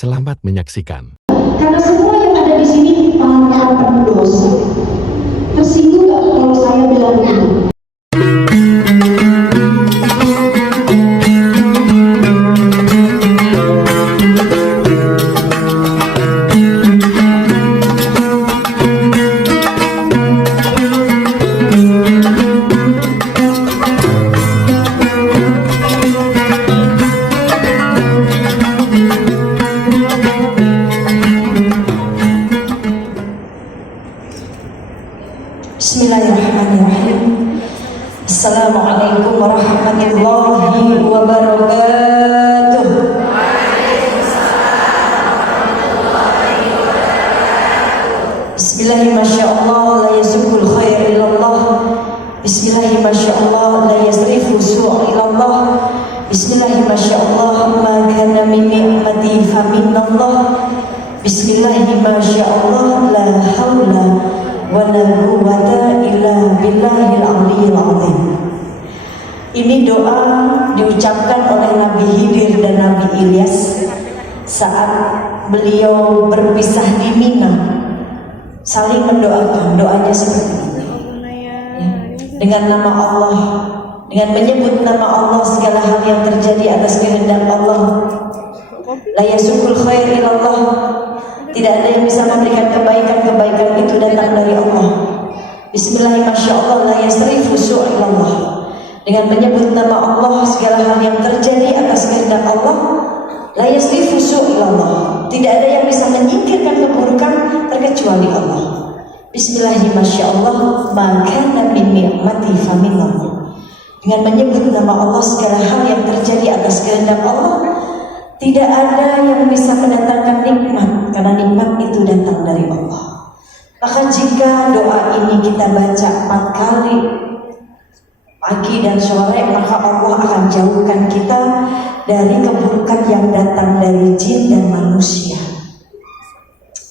Selamat menyaksikan. Karena semua yang ada di sini para penuh dosa. Tersinggung gak kalau saya bilang begitu? Bismillahirrahmanirrahim. Assalamualaikum warahmatullahi wabarakatuh. Bismillahi masyaallah la yasukul khair ilallah. Bismillahi masyaallah la yasrifu su' ilallah. Bismillahi masyaallah ma kana min ni'mati fa minallah. Bismillahi masyaallah la haula wala quwwata illa billahil aliyyil azim. Ini doa diucapkan oleh Nabi Khidir dan Nabi Ilyas saat beliau berpisah di Mina, saling mendoakan. Doanya seperti ini ya. Dengan nama Allah, dengan menyebut nama Allah, segala hal yang terjadi atas kehendak Allah. La yasukul khair ilallah. Tidak ada yang bisa memberikan kebaikan itu datang dari Allah. Bismillahirrahmanirrahim. La yasrifu su'ilallah. Dengan menyebut nama Allah, segala hal yang terjadi atas kehendak Allah. La yasrifu su'ilallah. Tidak ada yang bisa menyingkirkan keburukan terkecuali Allah. Bismillahirrahmanirrahim. Ma kana min ni'mati fa minallah. Dengan menyebut nama Allah, segala hal yang terjadi atas kehendak Allah. Tidak ada yang bisa mendatangkan nikmat, karena nikmat itu datang dari Allah. Maka jika doa ini kita baca 4 kali pagi dan sore, maka Allah akan jauhkan kita dari keburukan yang datang dari jin dan manusia.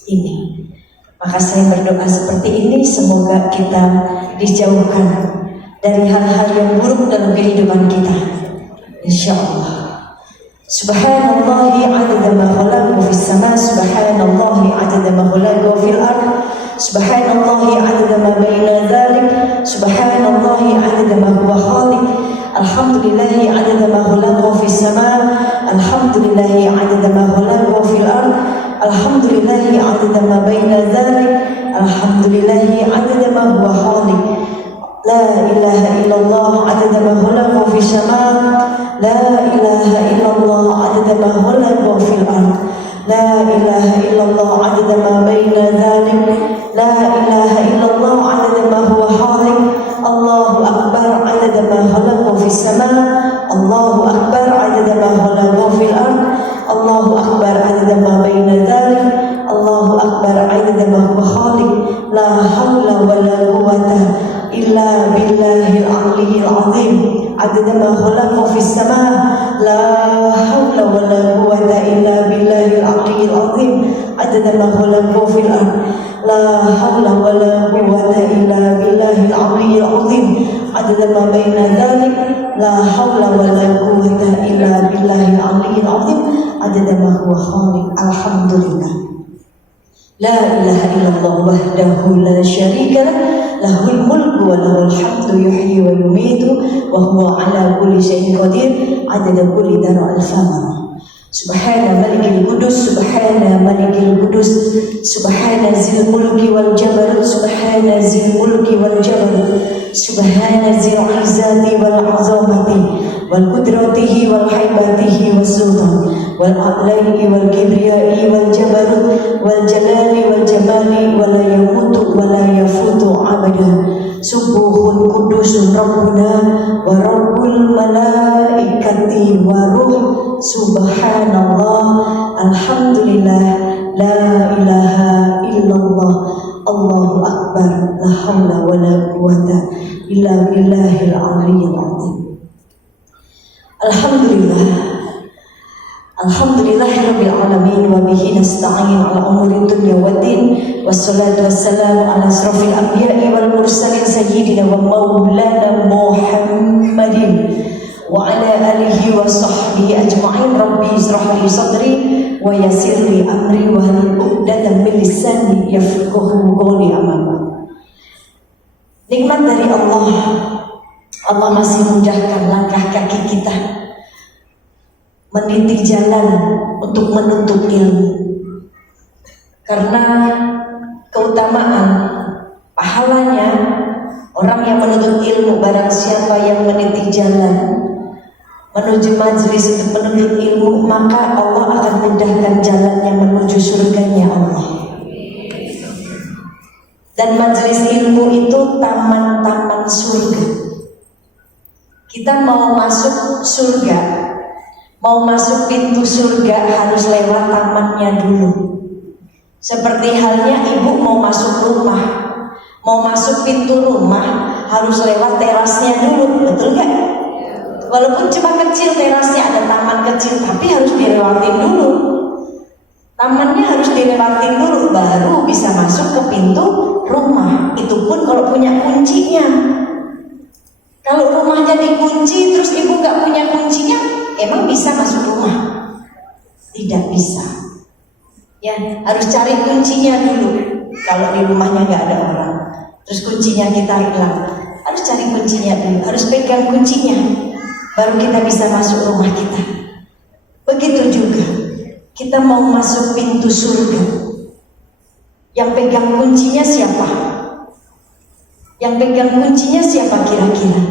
Ini. Maka saya berdoa seperti ini, semoga kita dijauhkan dari hal-hal yang buruk dalam kehidupan kita, insya Allah. Subhanallahi adada ma khalaqa fis sama, subhanallahi adada ma khalaqa fil ard, subhanallahi adada ma baina dzalik, subhanallahi adada ma huwa khaliq, alhamdulillahi adada ma khalaqa fis sama, alhamdulillahi adada ma khalaqa fil ard, alhamdulillahi adada ma baina dzalik, alhamdulillahi adada ma huwa khaliq. La ilaha illallah adada ma khalaqa fis sama, la ilaha illallah adada ma khalaqa fil ard, la ilaha illallah adada ma baina dzalik, la ilaha illallah adada ma huwa khaliq. Allahu akbar adada ma khalaqa fis sama, Allahu akbar adada ma khalaqa fil ard, Allahu akbar adada ma baina dzalik, Allahu akbar adada ma huwa khaliq. La haula wala quwwata illa billahil aliyyil azim. Adada ma khalaqa fis sama, la haula wala quwwata illa billahil aliyyil azim. Adada ma khalaqa fil ard, la haula wala quwwata illa billahil aliyyil azim. Adada ma baina dzalik, la haula wala quwwata illa billahil aliyyil azim. Adada ma huwa khaliq. Alhamdulillah. La ilaha illallah wahdahu la syarika lah, lahul mulku wa lahul hamdu yuhyi wa yumitu wa huwa ala kulli syai'in qadir. Adada kulli dara al-famara. Subhana malikil qudus, subhana malikil qudus, subhana zil mulki wal jabarut, subhana zil mulki wal jabarut, subhana zil izzati wal azamati wal qudratihi wal haibatihi was sultan wal a'lai wal kibriyai wal jabarut wal jalali wal jamali wa la yamutu wa la yafutu abada. Subuhun kudusun rabbuna wa rabbul malaikati wa ruh. Subhanallah, alhamdulillah, la ilaha illallah, Allahu akbar, la haula wa la quwwata illa billahil aliyyil azim. Alhamdulillah, alhamdulillahirabbil alamin wa bihi nasta'in ala umuri dunya waddin, wassalatu wassalamu ala asrofil anbiya'i wal mursalin sayyidina wa maulana Muhammadin wa ala alihi wa sahbihi ajma'in. Rabbi israh li sadri wa yassir li amri wa hlul 'uqdatam min lisani yafqahu qawli. Amma nikmat dari Allah, Allah masih mudahkan langkah kaki kita meniti jalan untuk menuntut ilmu, karena keutamaan pahalanya orang yang menuntut ilmu, barang siapa yang meniti jalan menuju majlis untuk menuntut ilmu, maka Allah akan mudahkan jalannya menuju surganya Allah. Dan majlis ilmu itu taman-taman surga. Kita mau masuk surga, mau masuk pintu surga harus lewat tamannya dulu. Seperti halnya ibu mau masuk rumah, mau masuk pintu rumah harus lewat terasnya dulu, betul gak? Walaupun cuma kecil terasnya, ada taman kecil, tapi harus dilewatin dulu. Tamannya harus dilewatin dulu, baru bisa masuk ke pintu rumah. Itu pun kalau punya kuncinya. Kalau rumahnya dikunci terus ibu gak punya kuncinya, emang bisa masuk rumah? Tidak bisa. Ya, harus cari kuncinya dulu. Kalau di rumahnya gak ada orang, terus kuncinya kita hilang, harus cari kuncinya dulu, harus pegang kuncinya, baru kita bisa masuk rumah kita. Begitu juga kita mau masuk pintu surga, yang pegang kuncinya siapa? Yang pegang kuncinya siapa kira-kira?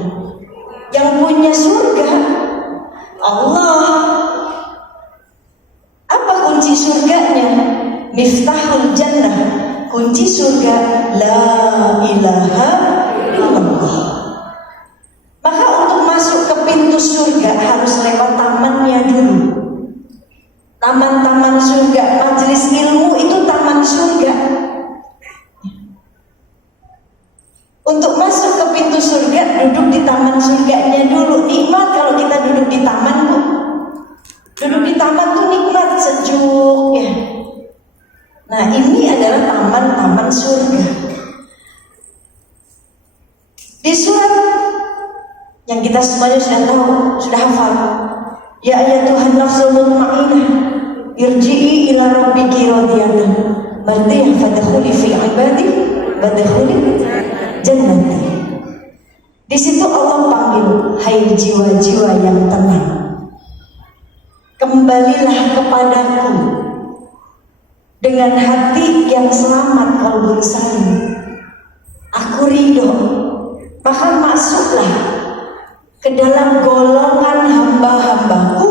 Yang punya surga Allah. Apa kunci surganya? Miftahul jannah, kunci surga la ilaha illallah. Maka untuk masuk ke pintu surga harus lewat tamannya dulu. Taman-taman surga, majelis ilmu itu taman surga. Untuk masuk ke pintu surga, duduk di taman surganya dulu. Nikmat kalau kita duduk di taman, Bu. Duduk di taman tuh nikmat, sejuk ya. Nah, ini adalah taman-taman surga. Di surat yang kita semuanya sudah tahu, sudah hafal, ya ayyatuhan nafsul mutmainnah irji'i ila rabbiki radiyatan mardiyah fadkhuli fi ibadi wadkhuli jannati. Di situ Allah panggil, hai jiwa-jiwa yang tenang, kembalilah kepadaku dengan hati yang selamat qalbun salim. Aku ridho, maka masuklah ke dalam golongan hamba-hambaku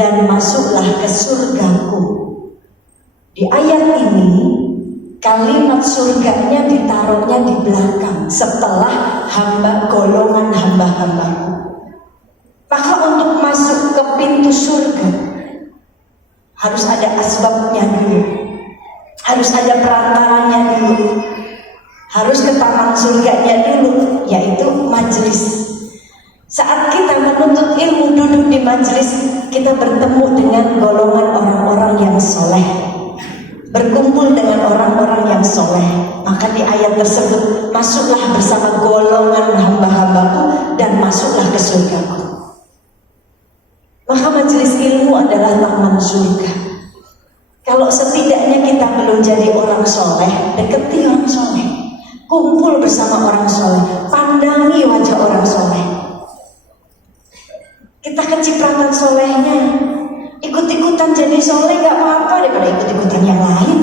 dan masuklah ke surgaku. Di ayat ini kalimat surganya ditaruhnya di belakang setelah hamba, golongan hamba-hambaku. Maka untuk masuk ke pintu surga harus ada asbabnya dulu, harus ada perantaranya dulu, harus ke taman surganya dulu, yaitu majelis. Saat kita menuntut ilmu, duduk di majelis, kita bertemu dengan golongan orang-orang yang soleh, berkumpul dengan orang-orang yang soleh. Maka di ayat tersebut, masuklah bersama golongan hamba-hambaku dan masuklah ke surgaku. Maka majelis ilmu adalah taman surga. Kalau setidaknya kita belum jadi orang soleh, deketi orang soleh, kumpul bersama orang soleh, pandangi wajah orang soleh. Kita kecipratan solehnya, ikut-ikutan jadi soleh gak apa-apa daripada ikut-ikutan yang lain.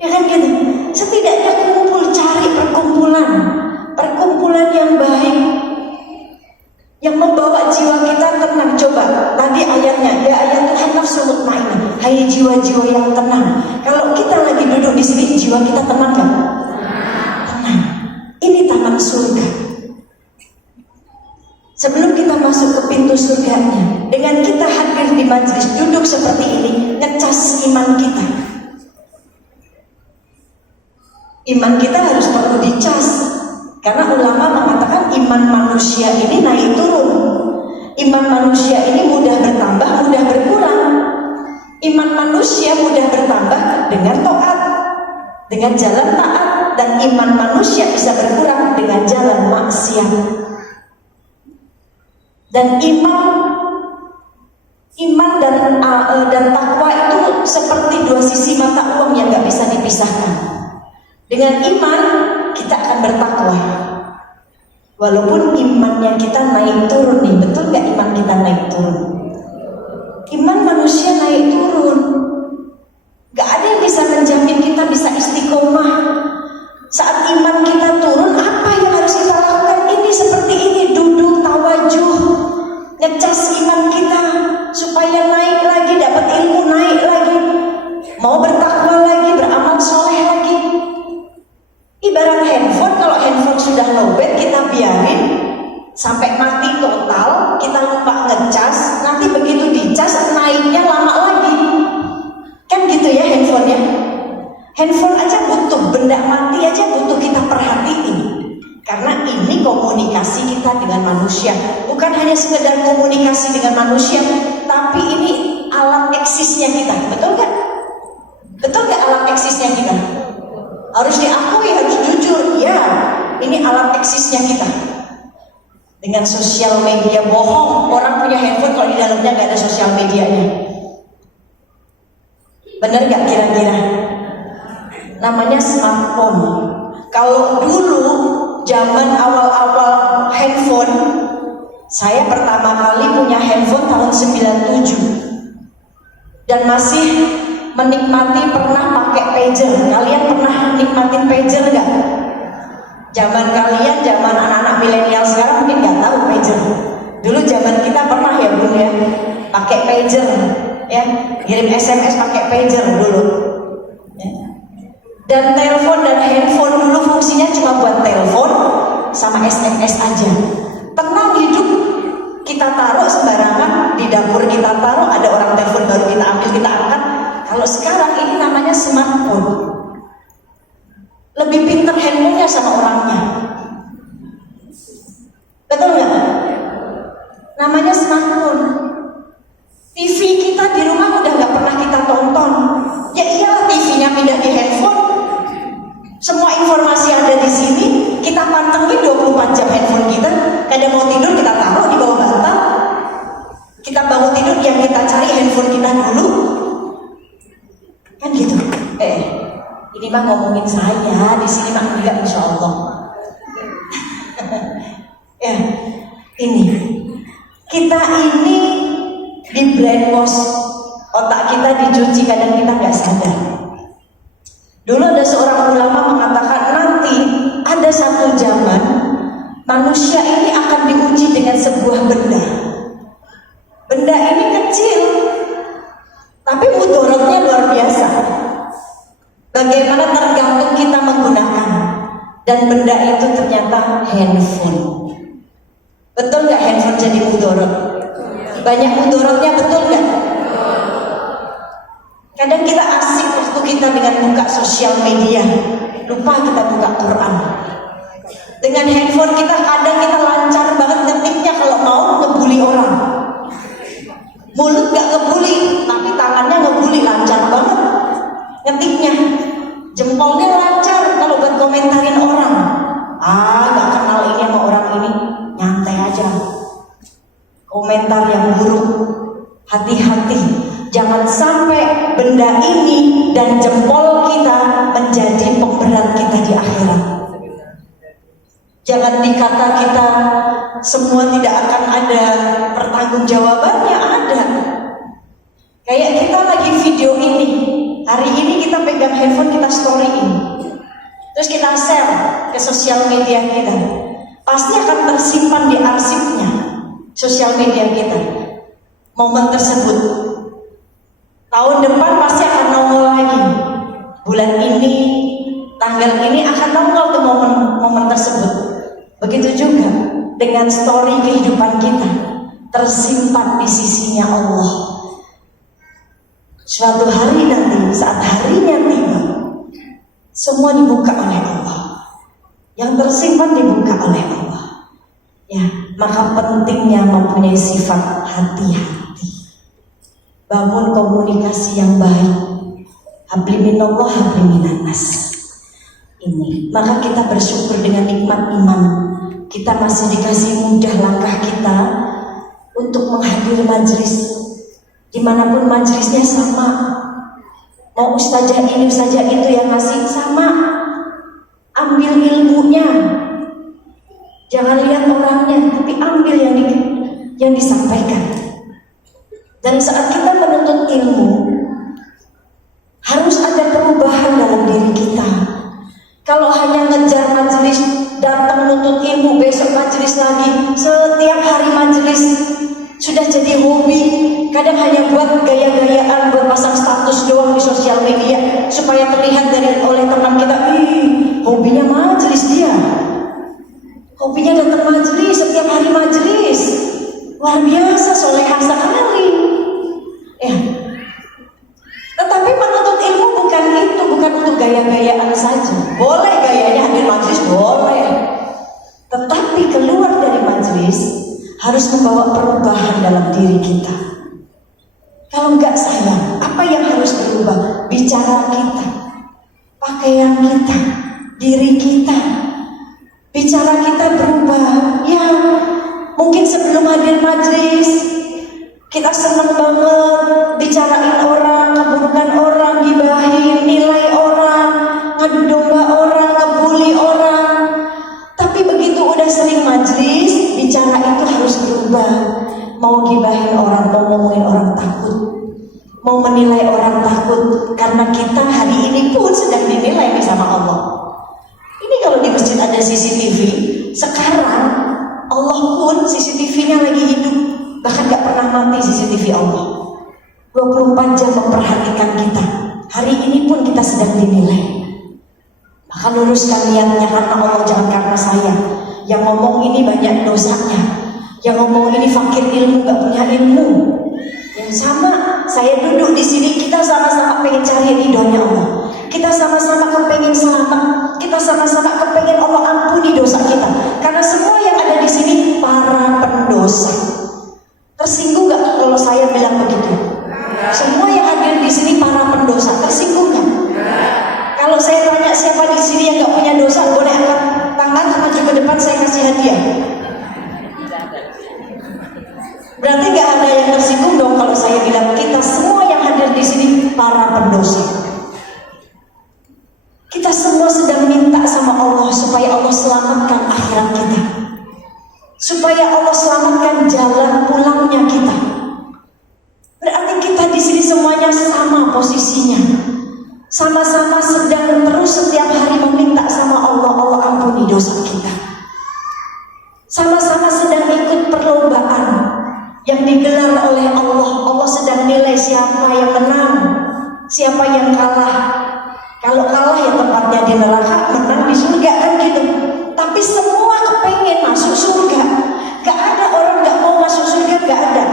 Ya kan gitu. Setidaknya kumpul, cari perkumpulan yang baik, yang membawa jiwa kita tenang. Coba tadi ayatnya, ya ayat Tuhan nafsul mutmainnah, hai jiwa-jiwa yang tenang. Kalau kita lagi duduk di sini, jiwa kita tenang gak? Tenang. Ini taman surga. Sebelum kita masuk ke pintu surganya, dengan kita hadir di majelis, duduk seperti ini, ngecas iman kita. Iman kita harus perlu dicas, karena ulama mengatakan iman manusia ini naik turun. Iman manusia ini mudah bertambah, mudah berkurang. Iman manusia mudah bertambah dengan taat, dengan jalan taat, dan iman manusia bisa berkurang dengan jalan maksiat. Dan iman dan takwa itu seperti dua sisi mata uang yang nggak bisa dipisahkan. Dengan iman kita akan bertakwa. Walaupun imannya kita naik turun nih, betul nggak iman kita naik turun? Iman manusia naik turun. Gak ada yang bisa menjamin kita bisa istiqomah. Saat iman kita turun, apa yang harus kita lakukan? Ini seperti ini, duduk tawajuh, ngecas iman kita supaya naik lagi, dapat ilmu naik lagi, mau bertakwa lagi, beramal soleh lagi. Ibarat handphone, kalau handphone sudah lowbat kita biarin sampai mati total, kita lupa ngecas, nanti begitu dicas naiknya lama lagi. Kan gitu ya handphonenya. Handphone aja butuh, benda mati aja butuh kita perhatiin. Karena ini komunikasi kita dengan manusia. Bukan hanya sekedar komunikasi dengan manusia, tapi ini alat eksisnya kita. Betul gak? Betul gak alat eksisnya kita? Harus diakui, harus jujur. Ya, ini alat eksisnya kita. Dengan sosial media bohong, orang punya handphone kalau di dalamnya gak ada sosial medianya. Bener gak kira-kira? Namanya smartphone. Kalau dulu zaman awal-awal handphone, saya pertama kali punya handphone tahun 97 dan masih menikmati pernah pakai pager. Kalian pernah nikmatin pager gak? Zaman kalian, zaman anak-anak milenial sekarang mungkin gak tahu pager. Dulu zaman kita pernah ya Bun ya, pakai pager ya, kirim SMS pakai pager dulu ya. Dan telepon dan handphone dulu fungsinya cuma buat telepon sama SMS aja. Tenang hidup, kita taruh sembarangan di dapur, kita taruh, ada orang telepon baru kita ambil, kita angkat. Kalau sekarang ini namanya smartphone. Lebih pinter handphonenya sama orangnya. Betul nggak? Namanya smartphone. TV kita di rumah udah nggak pernah kita tonton. Ya iyalah, TV-nya pindah di handphone. Semua informasi ada di sini, kita pantengin 24 jam handphone kita. Kadang mau tidur kita taruh di bawah bantal. Kita bangun tidur, yang kita cari handphone kita dulu. Kan gitu. Ini mah ngomongin saya, di sini mah enggak, insya Allah. Ya, ini kita ini di brainwash, otak kita dicuci, kadang kita nggak sadar. Dulu ada seorang ulama mengatakan nanti ada satu zaman manusia ini akan diuji dengan sebuah benda. Benda ini kecil, tapi mudorotnya luar biasa. Bagaimana tergantung kita menggunakan. Dan benda itu ternyata handphone. Betul nggak handphone jadi mudorot? Banyak mudorotnya, betul nggak? Kadang kita asik waktu kita dengan buka sosial media, lupa kita buka Quran. Dengan handphone kita kadang kita lancar banget ngetiknya kalau mau ngebully orang. Mulut gak ngebully, tapi tangannya ngebully, lancar banget ngetiknya. Jempolnya lancar kalau buat komentarin orang. Gak kenal ini sama orang ini, nyantai aja. Komentar yang buruk, hati-hati. Jangan sampai benda ini dan jempol kita menjadi pemberat kita di akhirat. Jangan dikata kita semua tidak akan ada pertanggungjawabannya, ada. Kayak kita lagi video ini, hari ini kita pegang handphone, kita storyin, terus kita share ke sosial media kita, pasti akan tersimpan di arsipnya sosial media kita momen tersebut. Tahun depan pasti akan nongol lagi. Bulan ini, tanggal ini akan nongol tuh momen tersebut. Begitu juga dengan story kehidupan kita, tersimpan di sisinya Allah. Suatu hari nanti, saat harinya tiba, semua dibuka oleh Allah. Yang tersimpan dibuka oleh Allah. Ya, maka pentingnya mempunyai sifat hati-hati. Bangun komunikasi yang baik. Habli minallah, habli minannas. Ini, maka kita bersyukur dengan nikmat iman. Kita masih dikasih mudah langkah kita, untuk menghadiri majelis, dimanapun majelisnya sama. Mau ustazah ini ustazah itu yang ngasih sama, ambil ilmunya, jangan lihat orangnya, tapi ambil yang disampaikan. Dan saat kita menuntut ilmu, harus ada perubahan dalam diri kita. Kalau hanya ngejar majelis, datang menuntut ilmu, besok majelis lagi, setiap hari majelis, sudah jadi hobi. Kadang hanya buat gaya-gayaan, buat pasang status doang di sosial media, supaya terlihat oleh teman kita, hobinya majelis dia. Hobinya datang majelis, setiap hari majelis. Luar biasa, solehah sekali. Tetapi menuntut ilmu bukan itu, bukan untuk gaya-gayaan saja. Boleh gayanya hadir majelis, boleh. Tetapi keluar dari majelis harus membawa perubahan dalam diri kita. Kalau enggak sayang, apa yang harus berubah? Bicara kita, pakaian kita, diri kita. Bicara kita berubah. Ya, mungkin sebelum hadir majelis kita senang banget bicarain orang, keburukan orang, gibahin, nilai orang, ngadu domba orang, ngebully orang. Tapi begitu udah sering majelis, bicara itu harus berubah. Mau gibahin orang, mau ngomongin orang takut, mau menilai orang takut, karena kita hari ini pun sedang dinilai sama Allah. Ini kalau di masjid ada CCTV, sekarang Allah pun CCTV-nya lagi hidup. Bahkan gak pernah mati CCTV Allah, 24 jam memperhatikan kita. Hari ini pun kita sedang dinilai. Maka luruskan niatnya karena Allah, jangan karena saya. Yang ngomong ini banyak dosanya, yang ngomong ini fakir ilmu, gak punya ilmu. Yang sama, saya duduk di sini, kita sama-sama pengen cari ridhonya Allah. Kita sama-sama kepengen selamat, kita sama-sama kepengen Allah ampuni dosa kita. Karena semua yang ada di sini para pendosa. Tersinggung gak kalau saya bilang begitu? Semua yang hadir di sini para pendosa, tersinggung gak? Kalau saya tanya siapa di sini yang gak punya dosa, boleh angkat tangan, maju ke depan, saya kasih hadiah. Berarti gak ada yang tersinggung dong kalau saya bilang kita semua yang hadir di sini para pendosa. Kita semua sedang minta sama Allah supaya Allah selamatkan akhirat kita, supaya Allah selamatkan jalan pulangnya kita. Berarti kita di sini semuanya sama posisinya, sama-sama sedang terus setiap hari meminta sama Allah, Allah ampuni dosa kita. Sama-sama sedang ikut perlombaan yang digelar oleh Allah. Allah sedang nilai siapa yang menang, siapa yang kalah. Kalau kalah ya tempatnya di neraka, menang di surga, kan gitu. Tapi semua kepengen masuk surga. Gak ada orang gak mau masuk surga, gak ada.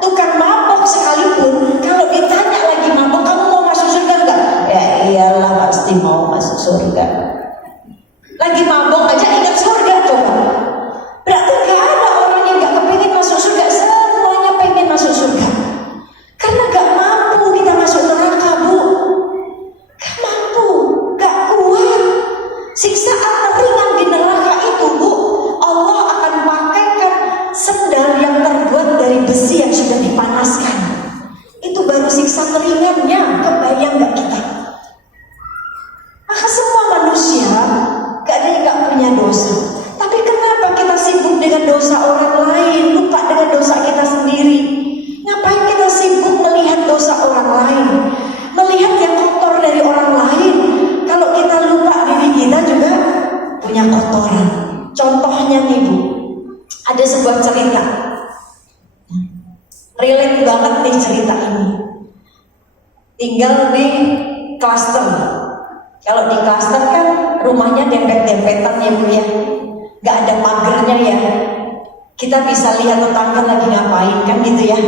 Tukang mabok sekalipun kalau ditanya lagi mabok, kamu mau masuk surga gak? Ya iyalah pasti mau masuk surga. Lagi mabok aja ingat surga coba. Berarti gak ada orang yang gak kepengen masuk surga. Semuanya pengen masuk surga. Karena gak mampu kita masuk neraka, Bu. Gak mampu, gak kuat. Siksaan ringan di neraka itu, Bu, Allah akan pakaikan sendal yang terbuat dari besi yang sudah dipanaskan. Itu baru siksa ringannya. Kebayang gak kita? Maka semua manusia gak ada yang gak punya dosa. Tapi kenapa kita sibuk dengan dosa orang lain, lupa dengan dosa kita sendiri? Ngapain kita sibuk melihat dosa orang lain, melihat yang kotor dari orang lain, kalau kita lupa diri kita juga punya kotoran? Contohnya nih, Bu, ada sebuah cerita, relate banget nih cerita ini. Tinggal di klaster. Kalau di klaster kan rumahnya dempet-dempetan ya, Bu ya, gak ada pagernya ya. Kita bisa lihat tetangga lagi ngapain, kan gitu ya.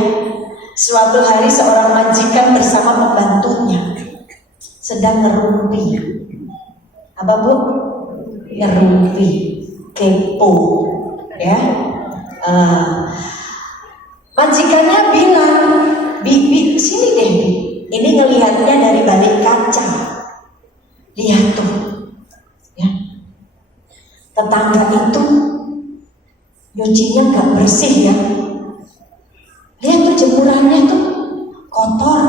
Suatu hari seorang majikan bersama pembantunya sedang ngerumpi. Apa, Bu? Ngerumpi, kepo, ya. Majikannya bilang, Bi, sini deh, Bi. Ini ngelihatnya dari balik kaca. Lihat tuh, ya. Tetangga itu nyucinya nggak bersih ya. sebenarnya tuh kotor,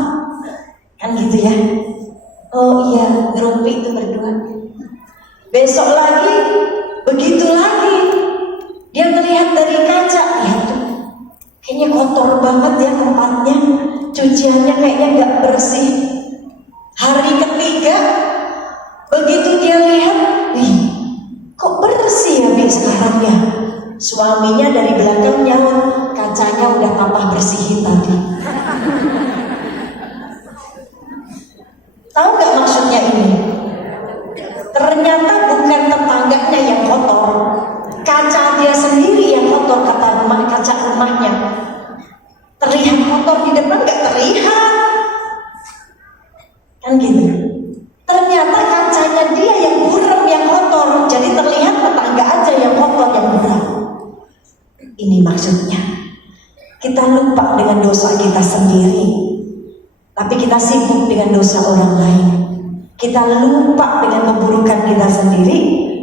kan gitu ya. Oh iya, ngerumpi itu berdua. Besok lagi, begitu lagi, dia melihat dari kaca, lihat tuh, kayaknya kotor banget ya tempatnya, cuciannya kayaknya nggak bersih. Hari ketiga, begitu dia lihat, wih, kok bersih ya Bi sekarang ya. Suaminya dari belakang nyaut, kacanya udah papa bersihin tadi. Tahu nggak maksudnya ini? Ternyata bukan tetangganya yang kotor, kaca dia sendiri yang kotor, kata rumah, kaca rumahnya. Terlihat kotor di depan nggak terlihat, kan gitu. Ternyata kacanya dia yang buram, yang kotor, jadi terlihat tetangga aja yang kotor, yang buram. Ini maksudnya, kita lupa dengan dosa kita sendiri, tapi kita sibuk dengan dosa orang lain. Kita lupa dengan keburukan kita sendiri,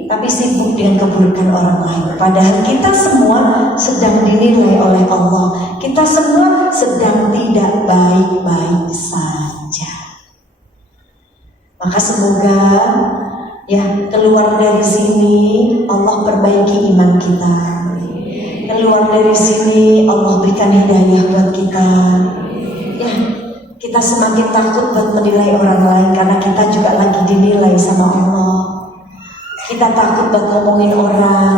tapi sibuk dengan keburukan orang lain. Padahal kita semua sedang dinilai oleh Allah. Kita semua sedang tidak baik-baik saja. Maka semoga ya keluar dari sini Allah perbaiki iman kita. Keluar dari sini Allah berikan hidayah buat kita. Ya, kita semakin takut buat menilai orang lain karena kita juga lagi dinilai sama Allah. Kita takut buat ngomongin orang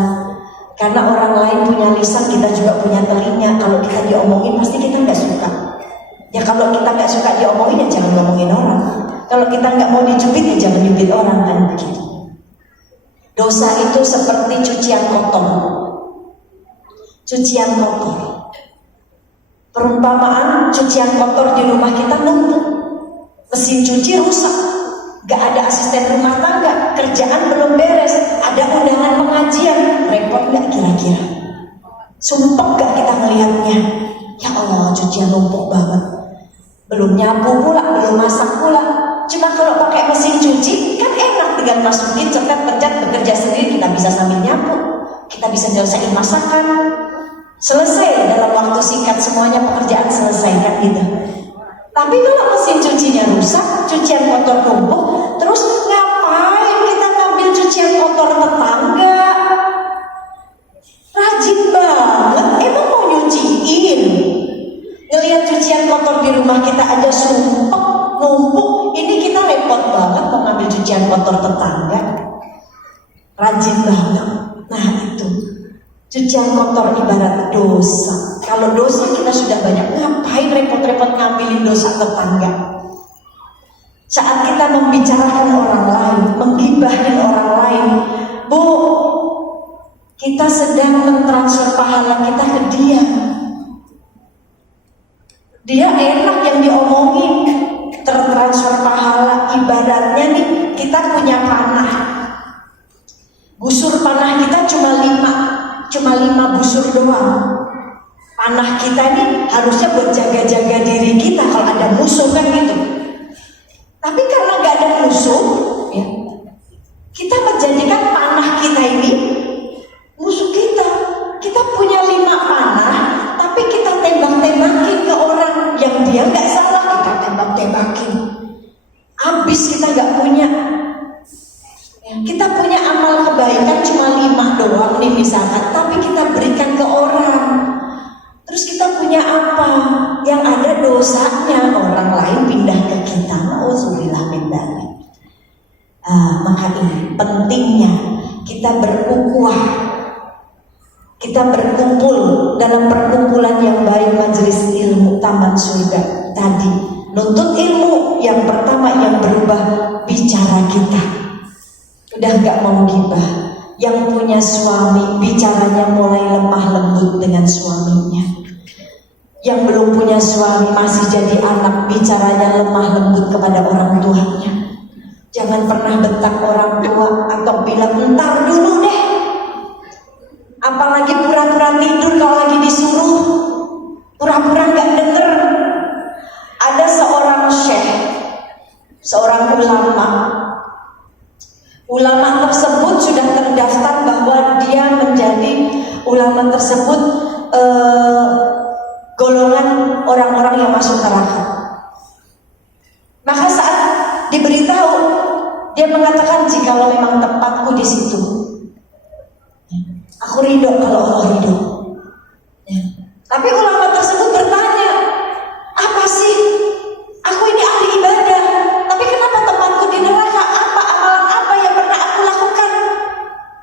karena orang lain punya lisan, kita juga punya telinga. Kalau kita diomongin pasti kita nggak suka. Ya kalau kita nggak suka diomongin ya jangan ngomongin orang. Kalau kita nggak mau dicubit ya jangan nyubit orang, kan begitu. Dosa itu seperti cucian kotor. Cucian kotor. Perumpamaan cucian kotor di rumah kita numpuk. Mesin cuci rusak. Gak ada asisten rumah tangga. Kerjaan belum beres. Ada undangan pengajian. Repot gak kira-kira? Sumpah gak kita melihatnya? Ya Allah, cucian numpuk banget. Belum nyapu pula, belum masak pula. Cuma kalau pakai mesin cuci kan enak, tinggal masukin, cetak, pencet, bekerja sendiri. Kita bisa sambil nyapu. Kita bisa nyelesain masakan. Selesai dalam waktu singkat, semuanya pekerjaan selesai, kan gitu. Tapi kalau mesin cucinya rusak, cucian kotor numpuk, terus ngapain kita ngambil cucian kotor tetangga? Rajin banget, emang mau nyuciin? Ngelihat cucian kotor di rumah kita aja sumpek, numpuk, ini kita repot banget mau ngambil cucian kotor tetangga. Rajin banget. Nah itu, cucian kotor ibarat dosa. Kalau dosa kita sudah banyak, ngapain repot-repot ngambilin dosa tetangga? Saat kita membicarakan orang lain, menggibahin orang lain, Bu, kita sedang mentransfer pahala kita ke dia. Dia enak yang diomongin, tertransfer pahala. Ibaratnya nih, kita punya panah. Busur panah kita cuma 5 busur doang. Panah kita ini harusnya buat jaga-jaga diri kita kalau ada musuh, kan gitu. Tapi karena gak ada musuh, ya, kita menjadikan panah kita ini musuh kita. Kita punya 5 panah, tapi kita tembak-tembakin ke orang yang dia gak salah, kita tembak-tembakin. Habis kita gak punya. Kita punya amal kebaikan cuma 5 doang nih misalkan, tapi kita berikan ke orang. Terus kita punya apa? Yang ada dosanya, orang lain pindah ke kita. Nauzubillah min dzalik. Maka ini pentingnya kita berukhuwah. Kita berkumpul dalam perkumpulan yang baik, majelis ilmu taman surga tadi. Nuntut ilmu, yang pertama yang berubah bicara kita. Udah gak mau gibah. Yang punya suami bicaranya mulai lemah lembut dengan suaminya. Yang belum punya suami masih jadi anak, bicaranya lemah lembut kepada orang tuanya. Jangan pernah bentak orang tua atau bilang entar dulu deh. Apalagi pura-pura tidur kalau lagi disuruh, pura-pura gak denger. Ada seorang syekh, seorang ulama tersebut sudah terdaftar bahwa dia menjadi ulama tersebut golongan orang-orang yang masuk neraka. Maka saat diberitahu, dia mengatakan, jikalau memang tempatku di situ, aku ridho kalau Allah ridho. Ya. Tapi ulama tersebut bertanya, apa sih? Aku ini ahli ibadah, tapi kenapa tempatku di neraka? Apa amalan apa yang pernah aku lakukan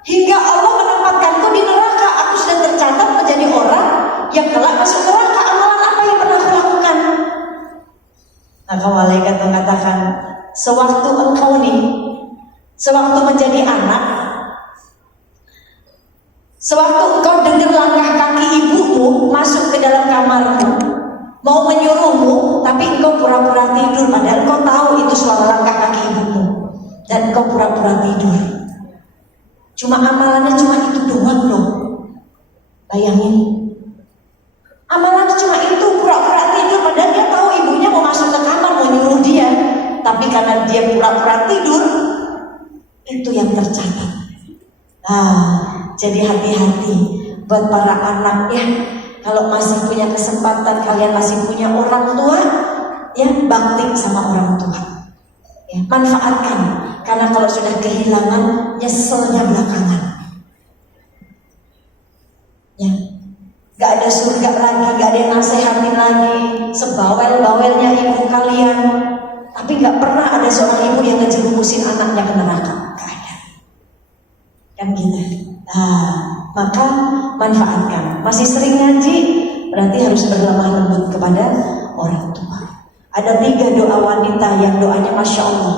hingga Allah menempatkanku di neraka? Aku sudah tercatat menjadi orang yang kelak masuk neraka. Amalan apa yang pernah aku lakukan? Maka malaikat mengatakan, sewaktu engkau nih, sewaktu menjadi anak, sewaktu engkau dengar langkah kaki ibumu masuk ke dalam kamarmu, mau menyuruhmu, tapi engkau pura-pura tidur, padahal engkau tahu itu suara langkah kaki ibumu, dan engkau pura-pura tidur. Cuma amalannya cuma itu doang loh. Bayangin, amalannya cuma itu, pura-pura tidur, padahal dia tahu ibunya mau masuk ke kamar, mau nyuruh dia, tapi karena dia pura-pura tidur, itu yang tercatat. Jadi hati-hati buat para anak ya. Kalau masih punya kesempatan, kalian masih punya orang tua, ya bakti sama orang tua. Ya, manfaatkan, karena kalau sudah kehilangan, nyeselnya belakangan. Ya, gak ada surga lagi, gak ada yang nasehatin lagi, sebawel-bawelnya ibu kalian, tapi gak pernah ada seorang ibu yang ngejerumusin anaknya ke neraka. Gak ada. Kan gitu. Maka manfaatkan. Masih sering ngaji, berarti harus berlemah lembut kepada orang tua. Ada 3 doa wanita yang doanya Masya Allah,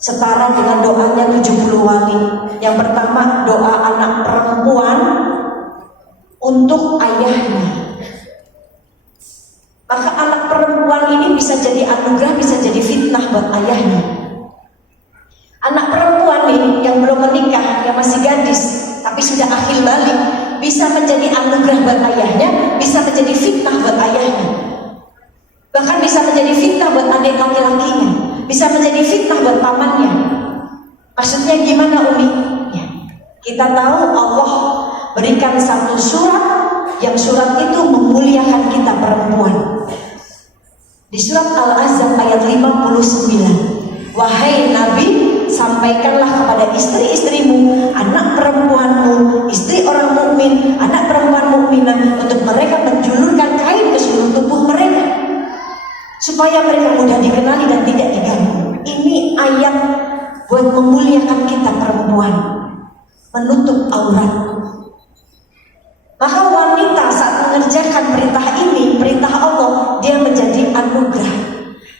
setara dengan doanya 70 wali. Yang pertama, doa anak perempuan untuk ayahnya. Maka anak perempuan ini bisa jadi anugerah, bisa jadi fitnah buat ayahnya. Anak perempuan nih yang belum menikah, yang masih gadis, tapi sudah akhil balik, bisa menjadi anugerah buat ayahnya, bisa menjadi fitnah buat ayahnya. Bahkan bisa menjadi fitnah buat adik laki-lakinya, bisa menjadi fitnah buat pamannya. Maksudnya gimana Umi? Ya, kita tahu Allah berikan satu surat, yang surat itu memuliakan kita perempuan. Di surat Al-Ahzab ayat 59, wahai Nabi, sampaikanlah kepada istri-istrimu, anak perempuanmu, istri orang mukmin, anak perempuan mukminah, untuk mereka menjulurkan kain ke seluruh tubuh mereka, supaya mereka mudah dikenali dan tidak diganggu. Ini ayat buat memuliakan kita perempuan, menutup aurat. Maka wanita saat mengerjakan perintah ini, perintah Allah, dia menjadi anugerah.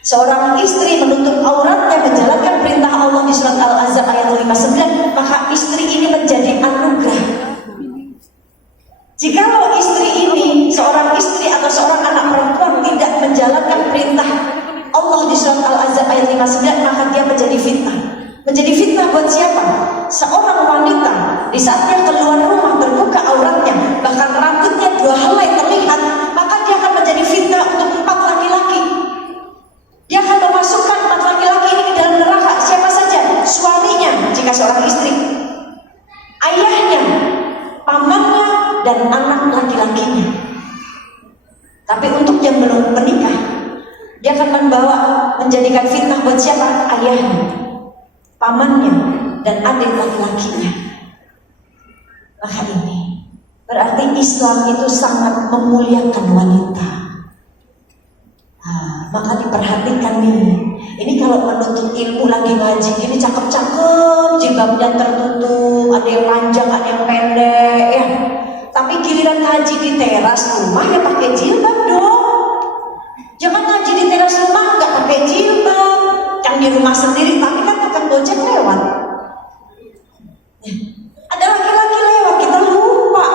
Seorang istri menutup auratnya, menjalankan perintah Allah di surat Al-Ahzab ayat 59, maka istri ini menjadi anugerah. Jikalau istri ini, seorang istri atau seorang anak perempuan tidak menjalankan perintah Allah di surat Al-Ahzab ayat 59, maka dia menjadi fitnah. Menjadi fitnah buat siapa? Seorang wanita di saat dia keluar rumah terbuka auratnya, bahkan rambutnya 2 helai terlihat, maka dia akan menjadi fitnah untuk 4 laki-laki. Dia akan memasukkan 4 laki-laki ini ke dalam neraka. Siapa saja? Suaminya jika seorang istri, ayahnya, pamannya, dan anak laki-lakinya. Tapi untuk yang belum menikah, dia akan membawa, menjadikan fitnah buat siapa? Ayahnya, pamannya, dan adik laki-lakinya. Maka ini berarti Islam itu sangat memuliakan wanita. Maka diperhatikan nih. Ini kalau menuntut ilmu lagi ngaji, ini cakep-cakep, jilbabnya tertutup, ada yang panjang, ada yang pendek, ya. Tapi giliran ngaji di teras rumah ya pakai jilbab dong. Jangan ngaji di teras rumah nggak pakai jilbab. Yang di rumah sendiri, tapi kan tukang gojek lewat. Ya. Ada laki-laki lewat, kita lupa.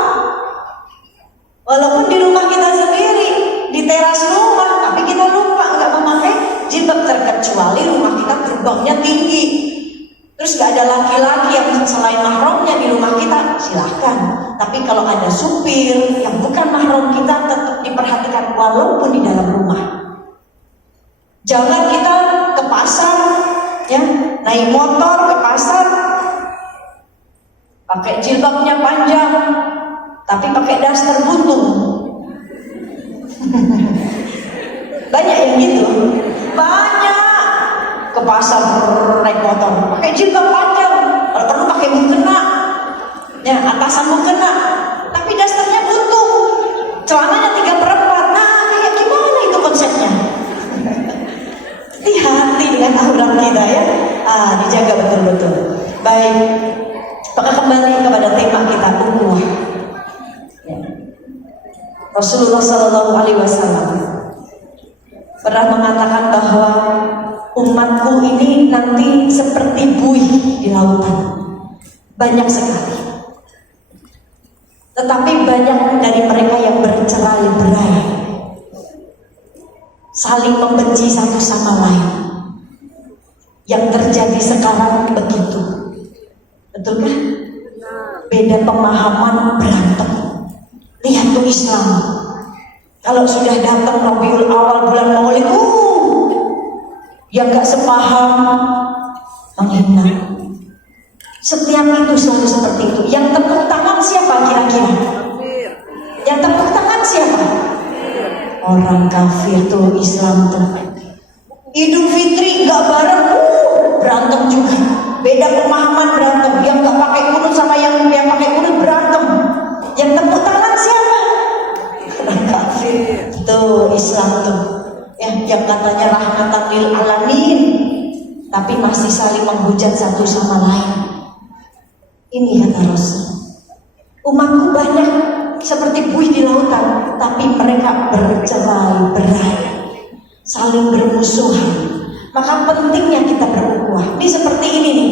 Walaupun di rumah kita sendiri, di teras rumah, tapi kita lupa nggak memakai jilbab, terkecuali rumah kita gerbangnya tinggi. Terus gak ada laki-laki yang selain mahramnya di rumah kita, silahkan. Tapi kalau ada supir yang bukan mahram kita, tetap diperhatikan walaupun di dalam rumah. Jangan kita ke pasar, ya, naik motor ke pasar, pakai jilbabnya panjang, tapi pakai daster buntung. Banyak yang gitu. Banyak ke pasar naik motor, pakai jilbab panjang, kalau perlu pakai mukena, ya atasan mukena, tapi dasternya buntung, celananya 3/4. Nah, kayak gimana itu konsepnya? Hati-hati dengan aurat kita ya, dijaga betul-betul. Baik, maka kembali kepada tema kita, ukhuwah. Ya. Rasulullah Shallallahu Alaihi Wasallam pernah mengatakan bahwa umatku ini nanti seperti buih di lautan, banyak sekali. Tetapi banyak dari mereka yang bercerai-berai, saling membenci satu sama lain. Yang terjadi sekarang begitu, betul kan? Beda pemahaman, berantem. Lihat tuh Islam, kalau sudah datang Rabiul Awal, bulan Maulid, yang gak sepaham menghina. Setiap itu selalu seperti itu. Yang tepuk tangan siapa kira-kira? Yang tepuk tangan siapa? Orang kafir tuh, Islam tuh. Idul Fitri gak bareng, berantem juga. Beda pemahaman, berantem. Yang gak pakai kunut sama yang pakai kunut berantem. Yang tepuk tangan siapa? Orang kafir tuh, Islam tuh. Yang katanya rahmatan lil alamin, tapi masih saling menghujat satu sama lain. Ini kata Rasul, umatku banyak seperti buih di lautan, tapi mereka bercerai-berai, saling bermusuhan. Maka pentingnya kita berukhuwah. Ini seperti ini nih,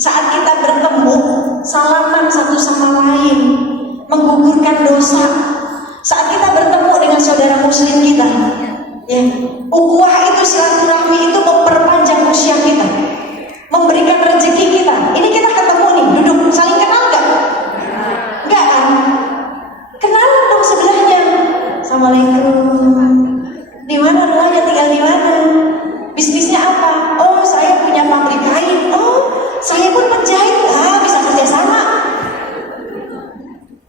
saat kita bertemu, salaman satu sama lain, menggugurkan dosa. Saat kita bertemu dengan saudara muslim kita, ya, ukhuwah itu, silaturahmi itu memperpanjang usia kita, memberikan rezeki kita. Ini kita ketemu nih, duduk, saling kenal gak? Enggak kan? Kenalan dong sebelahnya. Assalamualaikum. Di mana rumahnya, tinggal di mana? Bisnisnya apa? Oh, saya punya pabrik kain. Oh, saya pun penjahit. Bisa kerja sama.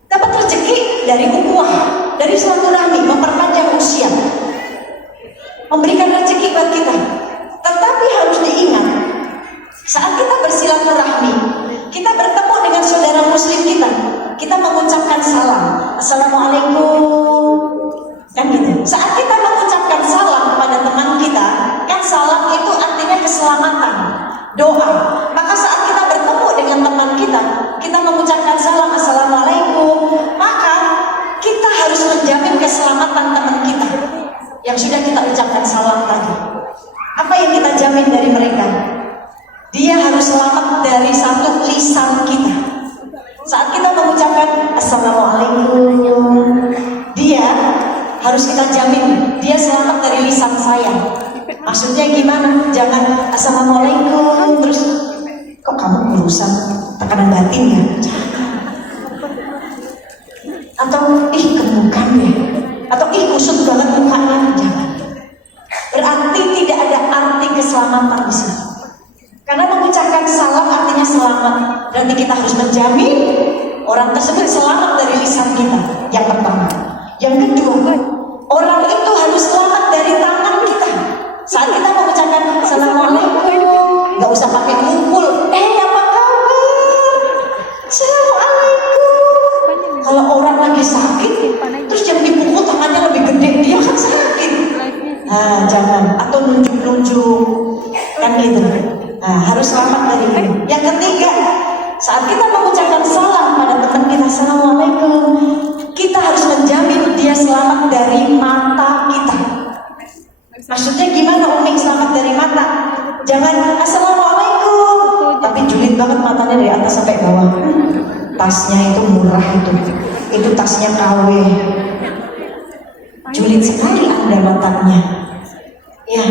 Dapat rezeki dari ukhuwah, dari silaturahmi, memperpanjang usia, memberikan rezeki buat kita. Tetapi harus diingat, saat kita bersilaturahmi, kita bertemu dengan saudara muslim kita mengucapkan salam, assalamualaikum, kan gitu. Saat kita mengucapkan salam kepada teman kita, kan salam itu artinya keselamatan, doa. Maka saat kita bertemu dengan teman kita mengucapkan salam, assalamualaikum, maka kita harus menjamin keselamatan teman kita yang sudah kita ucapkan salam tadi. Apa yang kita jamin dari mereka? Dia harus selamat dari satu lisan kita. Saat kita mengucapkan assalamualaikum, dia harus kita jamin dia selamat dari lisan saya. Maksudnya gimana? Jangan assalamualaikum terus kok kamu berurusan tekanan batin ya? Atau gemukan ya? Atau kusut banget mukanya? Jangan. Berarti tidak ada arti keselamatan di sini. Karena mengucapkan salam artinya selamat. Berarti kita harus menjamin orang tersebut selamat dari lisan kita. Yang pertama. Yang kedua, orang itu harus selamat dari tangan kita. Saat kita mengucapkan assalamualaikum, nggak usah pakai mukul. Apa kabar? Assalamualaikum. Kalau orang lagi sakit, terus yang dipukul tangannya lebih gede, dia kan sakit. Jangan. Atau nunjuk-nunjuk, kan gitu. Harus selamat dari itu. Yang ketiga, saat kita mengucapkan salam pada teman kita, assalamualaikum, kita harus menjamin dia selamat dari mata kita. Maksudnya gimana Umi selamat dari mata? Jangan assalamualaikum, tapi julid banget matanya dari atas sampai bawah. Tasnya itu murah itu tasnya KW. Julid sekali Anda matanya. Ya,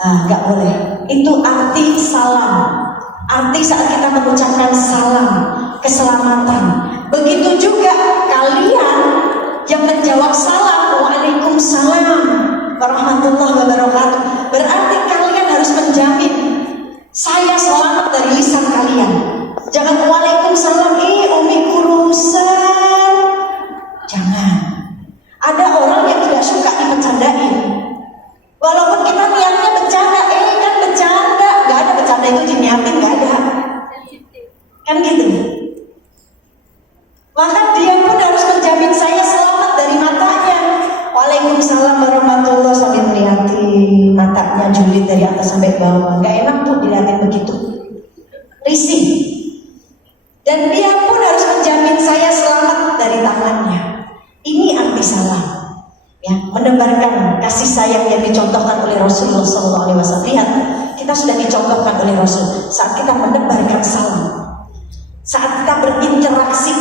nggak boleh. Itu arti salam. Arti saat kita mengucapkan salam, keselamatan. Begitu juga kalian yang menjawab salam, waalaikumsalam warahmatullahi wabarakatuh. Berarti kalian harus menjamin saya selamat dari lisan kalian. Jangan waalaikumsalam, Umi urusan. Jangan. Ada orang yang tidak suka Kan gitu. Maka dia pun harus menjamin saya selamat dari matanya. Waalaikumsalam warahmatullahi wabarakatuh. Sambil ngeliatin matanya julid dari atas sampai bawah. Gak enak tuh dilihatin begitu, risih. Dan dia pun harus menjamin saya selamat dari tangannya. Ini arti salam, ya, menebarkan kasih sayang yang dicontohkan oleh Rasulullah SAW. Lihat, kita sudah dicontohkan oleh Rasul saat kita menebarkan salam, saat kita berinteraksi.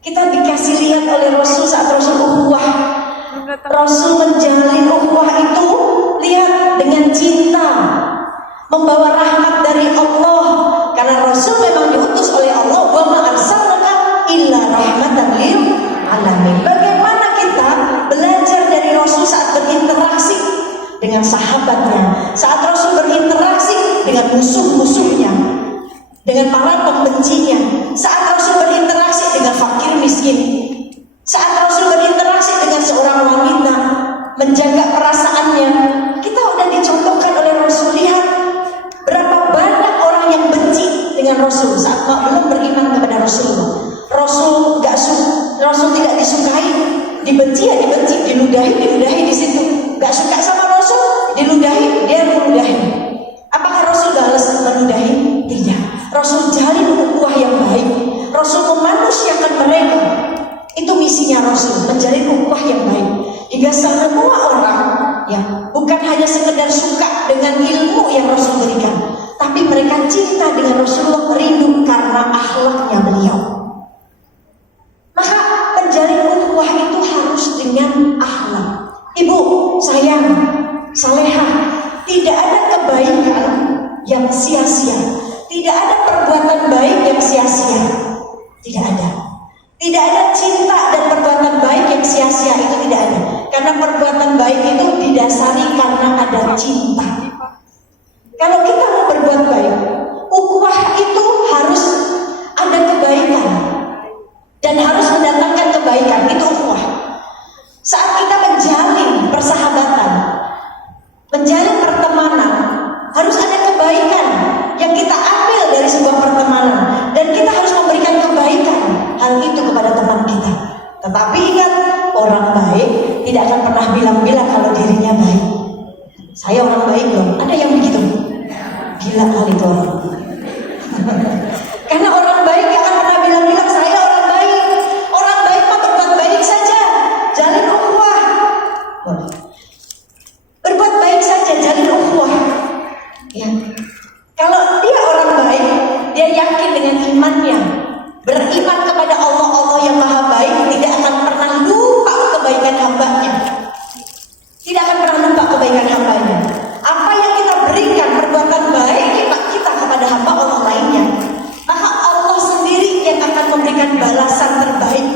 Kita dikasih lihat oleh Rasul saat Rasul ukhuwah. Rasul menjalin ukhuwah itu, lihat, dengan cinta, membawa rahmat dari Allah. Karena Rasul memang diutus oleh Allah, wa ma arsalnaka illa rahmatan lil alamin. Bagaimana kita belajar dari Rasul saat berinteraksi dengan sahabatnya, saat Rasul berinteraksi dengan musuh-musuhnya, dengan para pembencinya, saat Rasul berinteraksi dengan fakir miskin, saat Rasul berinteraksi dengan seorang wanita, menjaga perasaannya. Kita udah dicontohkan oleh Rasul. Lihat berapa banyak orang yang benci dengan Rasul saat belum beriman kepada Rasulullah. Rasul tidak disukai, dibenci ya dibenci, diludahi di situ. Gak suka sama Rasul, diludahi, dia meludahi. Apakah Rasul balas meludahi? Tidak. Rasul jalin ukhuwah yang baik. Rasul memanusiakan mereka. Itu misinya Rasul, menjalin ukhuwah yang baik. Hingga semua orang, ya, bukan hanya sekedar suka dengan ilmu yang Rasul berikan, tapi mereka cinta dengan Rasulullah, rindu karena akhlaknya beliau. Maka menjalin ukhuwah itu harus dengan akhlak. Ibu, sayang, salehah, tidak ada kebaikan yang sia-sia. Tidak ada perbuatan baik yang sia-sia. Tidak ada. Tidak ada cinta dan perbuatan baik yang sia-sia, itu tidak ada. Karena perbuatan baik itu didasari karena ada cinta. Kalau kita mau berbuat baik, ukhuwah itu harus ada kebaikan dan harus mendatangkan kebaikan. Itu ukhuwah. Saat kita menjalin persahabatan, menjalin pertemanan, harus ada kebaikan yang kita ambil dari sebuah pertemanan, dan kita harus memberikan kebaikan hal itu kepada teman kita. Tetapi ingat, orang baik tidak akan pernah bilang-bilang kalau dirinya baik. Saya orang baik loh. Ada yang begitu? Gila kali itu orang. Karena orang baik gak akan pernah bilang-bilang saya orang baik. Orang baik mah berbuat baik saja, jalin ukhuwah. Berbuat baik saja, jalin ukhuwah. Ya. Kalau dia orang baik, dia yakin dengan imannya, beriman kepada Allah yang maha baik, tidak akan pernah lupa kebaikan hambanya. Tidak akan pernah lupa kebaikan hambanya. Apa yang kita berikan, perbuatan baik kita kepada hamba Allah lainnya, maka Allah sendiri yang akan memberikan balasan terbaik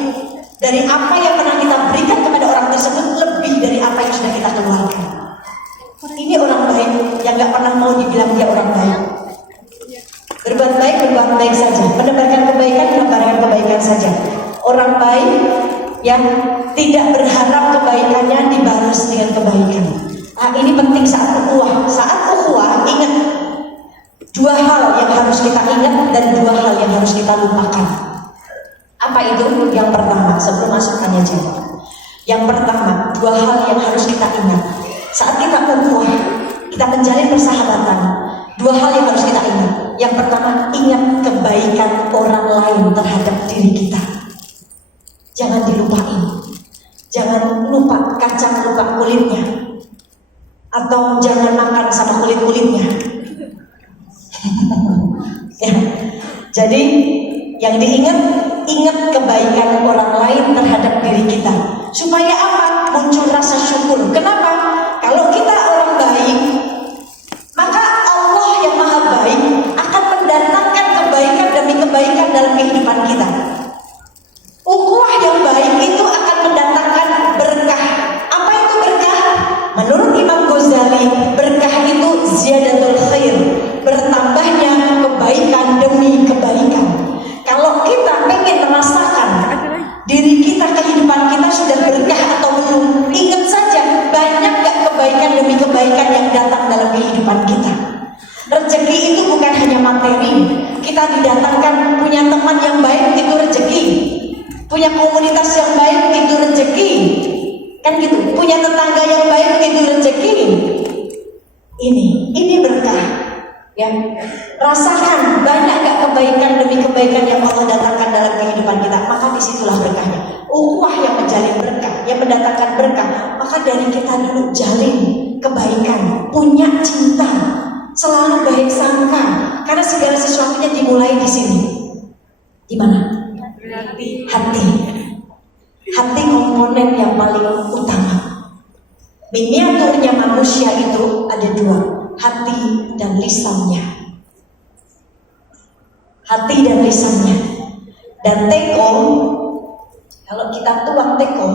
dari apa yang pernah kita berikan kepada orang tersebut, lebih dari apa yang sudah kita keluarkan. Ini orang baik yang gak pernah mau dibilang dia orang baik. Berbuat baik saja, menebarkan kebaikan saja. Orang baik yang tidak berharap kebaikannya dibalas dengan kebaikan. Nah, ini penting saat ukhuwah. Saat ukhuwah, ingat dua hal yang harus kita ingat dan dua hal yang harus kita lupakan. Apa itu? Yang pertama, sebelum masuk tanya jawab. Yang pertama, dua hal yang harus kita ingat. Saat kita ukhuwah, kita menjalin persahabatan, dua hal yang harus kita ingat. Yang pertama, ingat kebaikan orang lain terhadap diri kita. Jangan dilupain. Jangan lupa kacang, lupa kulitnya. Atau jangan makan sama kulit-kulitnya. Ya. Jadi yang diingat, ingat kebaikan orang lain terhadap diri kita. Supaya apa? Muncul rasa syukur. Kenapa? Kalau kita orang baik, maka Allah yang maha baik akan mendatangkan kebaikan demi kebaikan dalam kehidupan kita. Ukhuwah yang baik itu akan mendatangkan berkah. Apa itu berkah? Menurut Imam Ghazali, berkah itu ziyadatul khair, bertambahnya kebaikan demi kebaikan. Kalau kita pengen merasakan diri kita, kehidupan kita sudah berkah atau belum, ingat saja banyak gak kebaikan demi kebaikan yang datang dalam kehidupan kita. Rezeki itu bukan bukan hanya materi. Kita didatangkan punya teman yang baik itu rezeki, punya komunitas yang baik itu rezeki, kan gitu. Punya tetangga yang baik itu rezeki. Ini berkah, ya. Rasakan banyak gak kebaikan demi kebaikan yang Allah datangkan dalam kehidupan kita, maka disitulah berkahnya. Ukhuwah yang menjalin berkah, yang mendatangkan berkah. Maka dari kita dulu jalin kebaikan, punya cinta, selalu baik sangka, karena segala sesuatunya dimulai di sini. Di mana? Hati. Hati komponen yang paling utama. Miniaturnya manusia itu ada dua, hati dan lisannya. Hati dan lisannya. Dan teko, kalau kita tuang teko,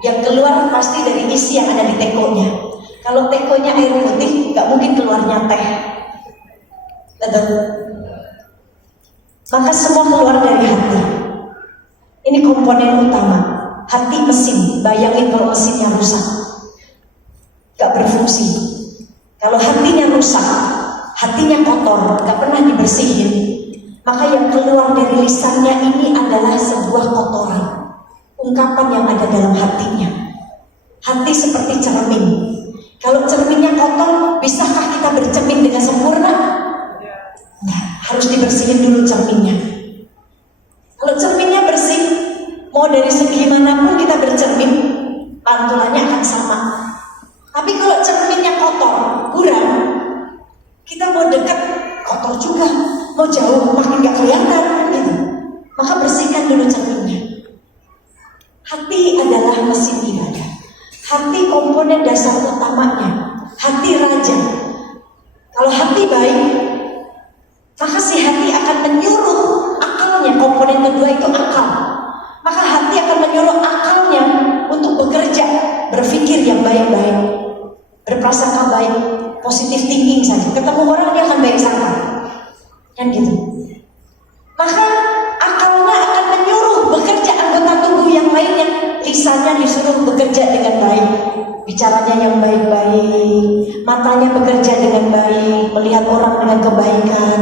yang keluar pasti dari isi yang ada di tekonya. Kalau tekonya air putih, gak mungkin keluarnya teh. Betul? Maka semua keluar dari hati. Ini komponen utama. Hati mesin, bayangin kalau mesinnya rusak, gak berfungsi. Kalau hatinya rusak, hatinya kotor, gak pernah dibersihin, maka yang keluar dari lisannya ini adalah sebuah kotoran, ungkapan yang ada dalam hatinya. Hati seperti cermin. Kalau cerminnya kotor, bisakah kita bercermin dengan sempurna? Nah, harus dibersihin dulu cerminnya. Kalau cerminnya bersih, mau dari segi manapun kita bercermin, pantulannya akan sama. Tapi kalau cerminnya kotor, kurang, kita mau dekat kotor juga, mau jauh makin gak kelihatan gitu. Maka bersihkan dulu cerminnya. Hati adalah mesin ibadah. Hati komponen dasar utamanya. Hati raja. Kalau hati baik, maka si hati akan menyuruh akalnya. Komponen kedua itu akal. Maka hati akan menyuruh akalnya untuk bekerja, berpikir yang baik-baik, berprasangka baik, positif thinking saja. Ketemu orang dia akan baik sangka, kan gitu. Maka akalnya akan menyuruh bekerja anggota tubuh yang lainnya. Lisannya disuruh bekerja dengan baik, bicaranya yang baik-baik, matanya bekerja dengan baik, melihat orang dengan kebaikan,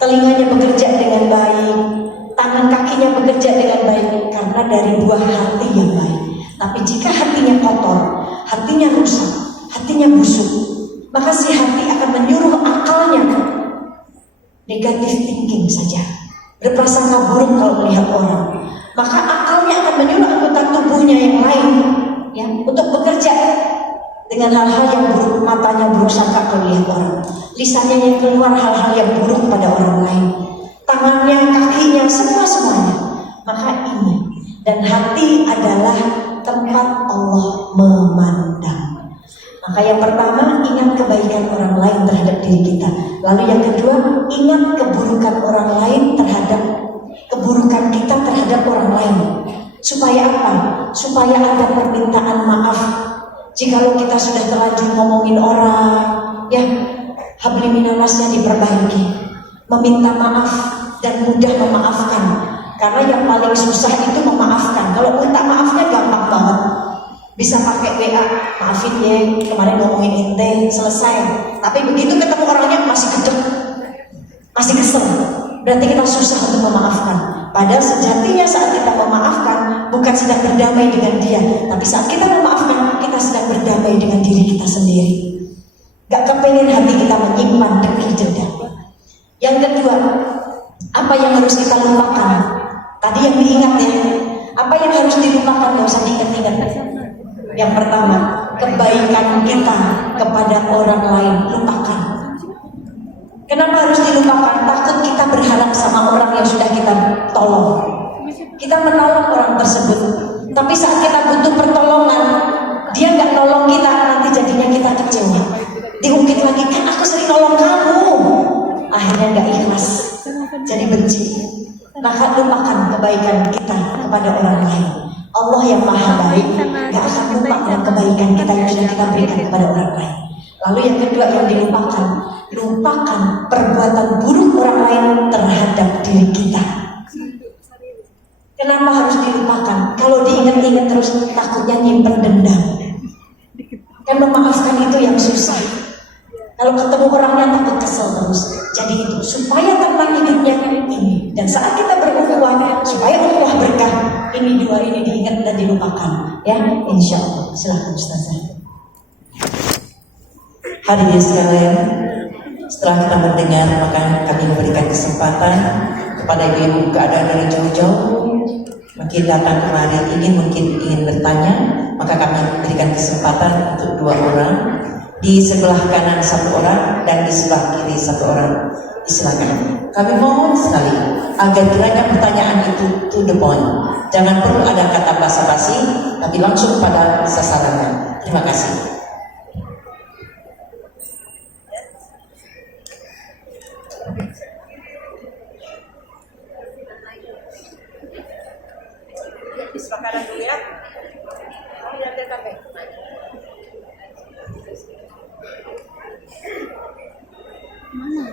telinganya bekerja dengan baik, tangan kakinya bekerja dengan baik, karena dari buah hati yang baik. Tapi jika hatinya kotor, hatinya rusak, hatinya busuk, maka si hati akan menyuruh akalnya negatif thinking saja, berprasangka buruk kalau melihat orang. Maka akalnya akan menyuruh anggota tubuhnya yang lain, ya, untuk bekerja dengan hal-hal yang buruk. Matanya buruk sangka kalau melihat orang, lisannya yang keluar hal-hal yang buruk pada orang lain, tangannya, kakinya, semuanya. Maka ini, dan hati adalah tempat Allah memandang. Maka yang pertama, ingat kebaikan orang lain terhadap diri kita. Lalu yang kedua, ingat keburukan orang lain terhadap keburukan kita terhadap orang lain. Supaya apa? Supaya ada permintaan maaf. Jikalau kita sudah terlanjur ngomongin orang, ya, habli minanasnya diperbaiki, meminta maaf dan mudah memaafkan. Karena yang paling susah itu memaafkan. Kalau minta maafnya gampang banget, bisa pakai WA, maafin ya, kemarin ngomongin ente, selesai. Tapi begitu ketemu orangnya masih gedek, masih kesel, berarti kita susah untuk memaafkan. Padahal sejatinya saat kita memaafkan, bukan sedang berdamai dengan dia, tapi saat kita memaafkan, kita sedang berdamai dengan diri kita sendiri. Gak kepengen hati kita menyimpan dengki dendam. Yang kedua, apa yang harus kita lupakan? Tadi yang diingat ya, apa yang harus dilupakan, gak usah diingat-ingat. Yang pertama, kebaikan kita kepada orang lain, lupakan. Kenapa harus dilupakan? Takut kita berharap sama orang yang sudah kita tolong. Kita menolong orang tersebut, tapi saat kita butuh pertolongan, dia nggak nolong kita, nanti jadinya kita kecewa. Diungkit lagi, kan aku sering nolong kamu. Akhirnya nggak ikhlas, jadi benci. Maka lupakan kebaikan kita kepada orang lain. Allah yang maha baik gak akan lupa dengan kebaikan kita yang sudah kita berikan kepada orang lain. Lalu yang kedua yang dilupakan, lupakan perbuatan buruk orang lain terhadap diri kita. Kenapa harus dilupakan? Kalau diingat-ingat terus, takutnya nyimpen dendam. Kan memaafkan itu yang susah. Kalau ketemu orangnya takut kesel terus. Jadi itu supaya teman hidupnya ini, dan saat kita berukhuwah supaya ukhuwah berkah, ini dua ini diingat dan dilupakan, ya, insya Allah. Silakan Ustazah. Hadirin sekalian, setelah kita mendengar, maka kami memberikan kesempatan kepada ibu-ibu keadaan dari jauh-jauh mungkin datang kemari ingin bertanya, maka kami berikan kesempatan untuk 2 orang, di sebelah kanan 1 orang dan di sebelah kiri 1 orang. Silakan. Kami mohon sekali agar kiranya pertanyaan itu to the point, jangan perlu ada kata basa-basi, tapi langsung pada sasarannya. Terima kasih. Makanan dulu ya. Mana?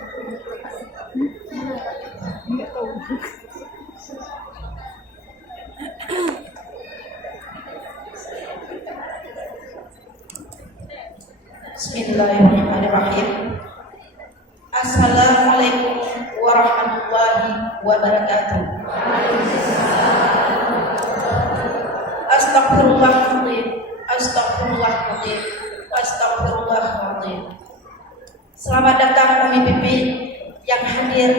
Bismillahirrahmanirrahim. Assalamualaikum warahmatullahi wabarakatuh. Astagfirullahaladzim, astagfirullahaladzim, astagfirullahaladzim. Selamat datang Umi Pipi yang hadir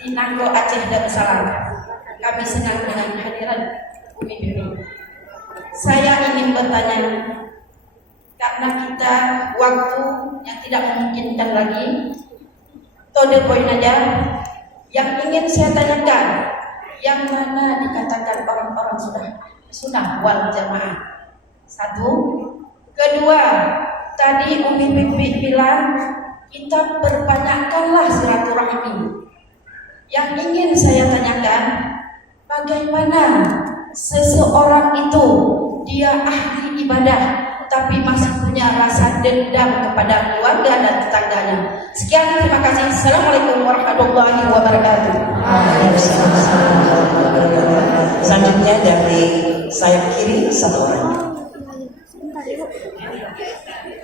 di Nanggo Aceh Darussalam. Kami senang dengan kehadiran Umi Pipi. Saya ingin bertanya, karena kita waktu yang tidak memungkinkan lagi, to the point aja. Yang ingin saya tanyakan, yang mana dikatakan orang-orang sunnah wal jamaah? 1. Kedua, tadi Umi Pipi bilang kita perbanyakkanlah silaturahmi. Yang ingin saya tanyakan, bagaimana seseorang itu dia ahli ibadah tapi masih punya rasa dendam kepada keluarga dan tetangganya. Sekian, terima kasih. Assalamualaikum warahmatullahi wabarakatuh. Selanjutnya dari sayap kiri 1 orang.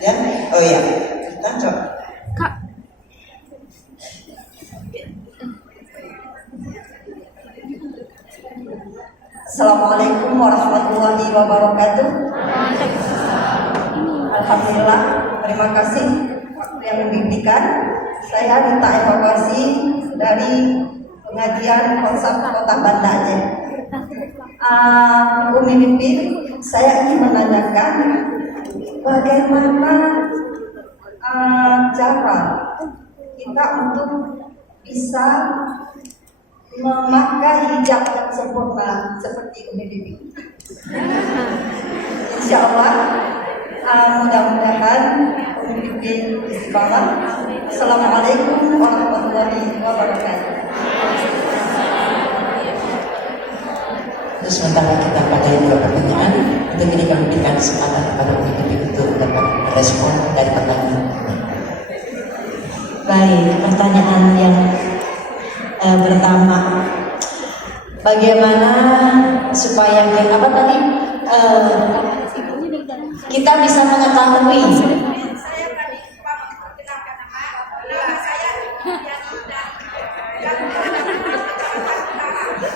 Ya, oh ya, kita coba. Kak. Assalamualaikum warahmatullahi wabarakatuh. Alhamdulillah, terima kasih yang membimbingkan. Saya minta evaluasi dari pengajian konsep Kota Banda Aceh. Umi Pipi, saya ingin menanyakan bagaimana cara kita untuk bisa memakai hijab yang sempurna seperti Umi Pipi. Insya Allah, mudah-mudahan Umi Pipi istiqomah. Assalamualaikum warahmatullahi wabarakatuh. Terus sementara kita pada 2 pertanyaan, untuk ini kami berikan kesempatan kepada Umi Pipi untuk dapat respon dari pertanyaan. Baik, pertanyaan yang pertama, bagaimana supaya apa tadi kita bisa mengetahui?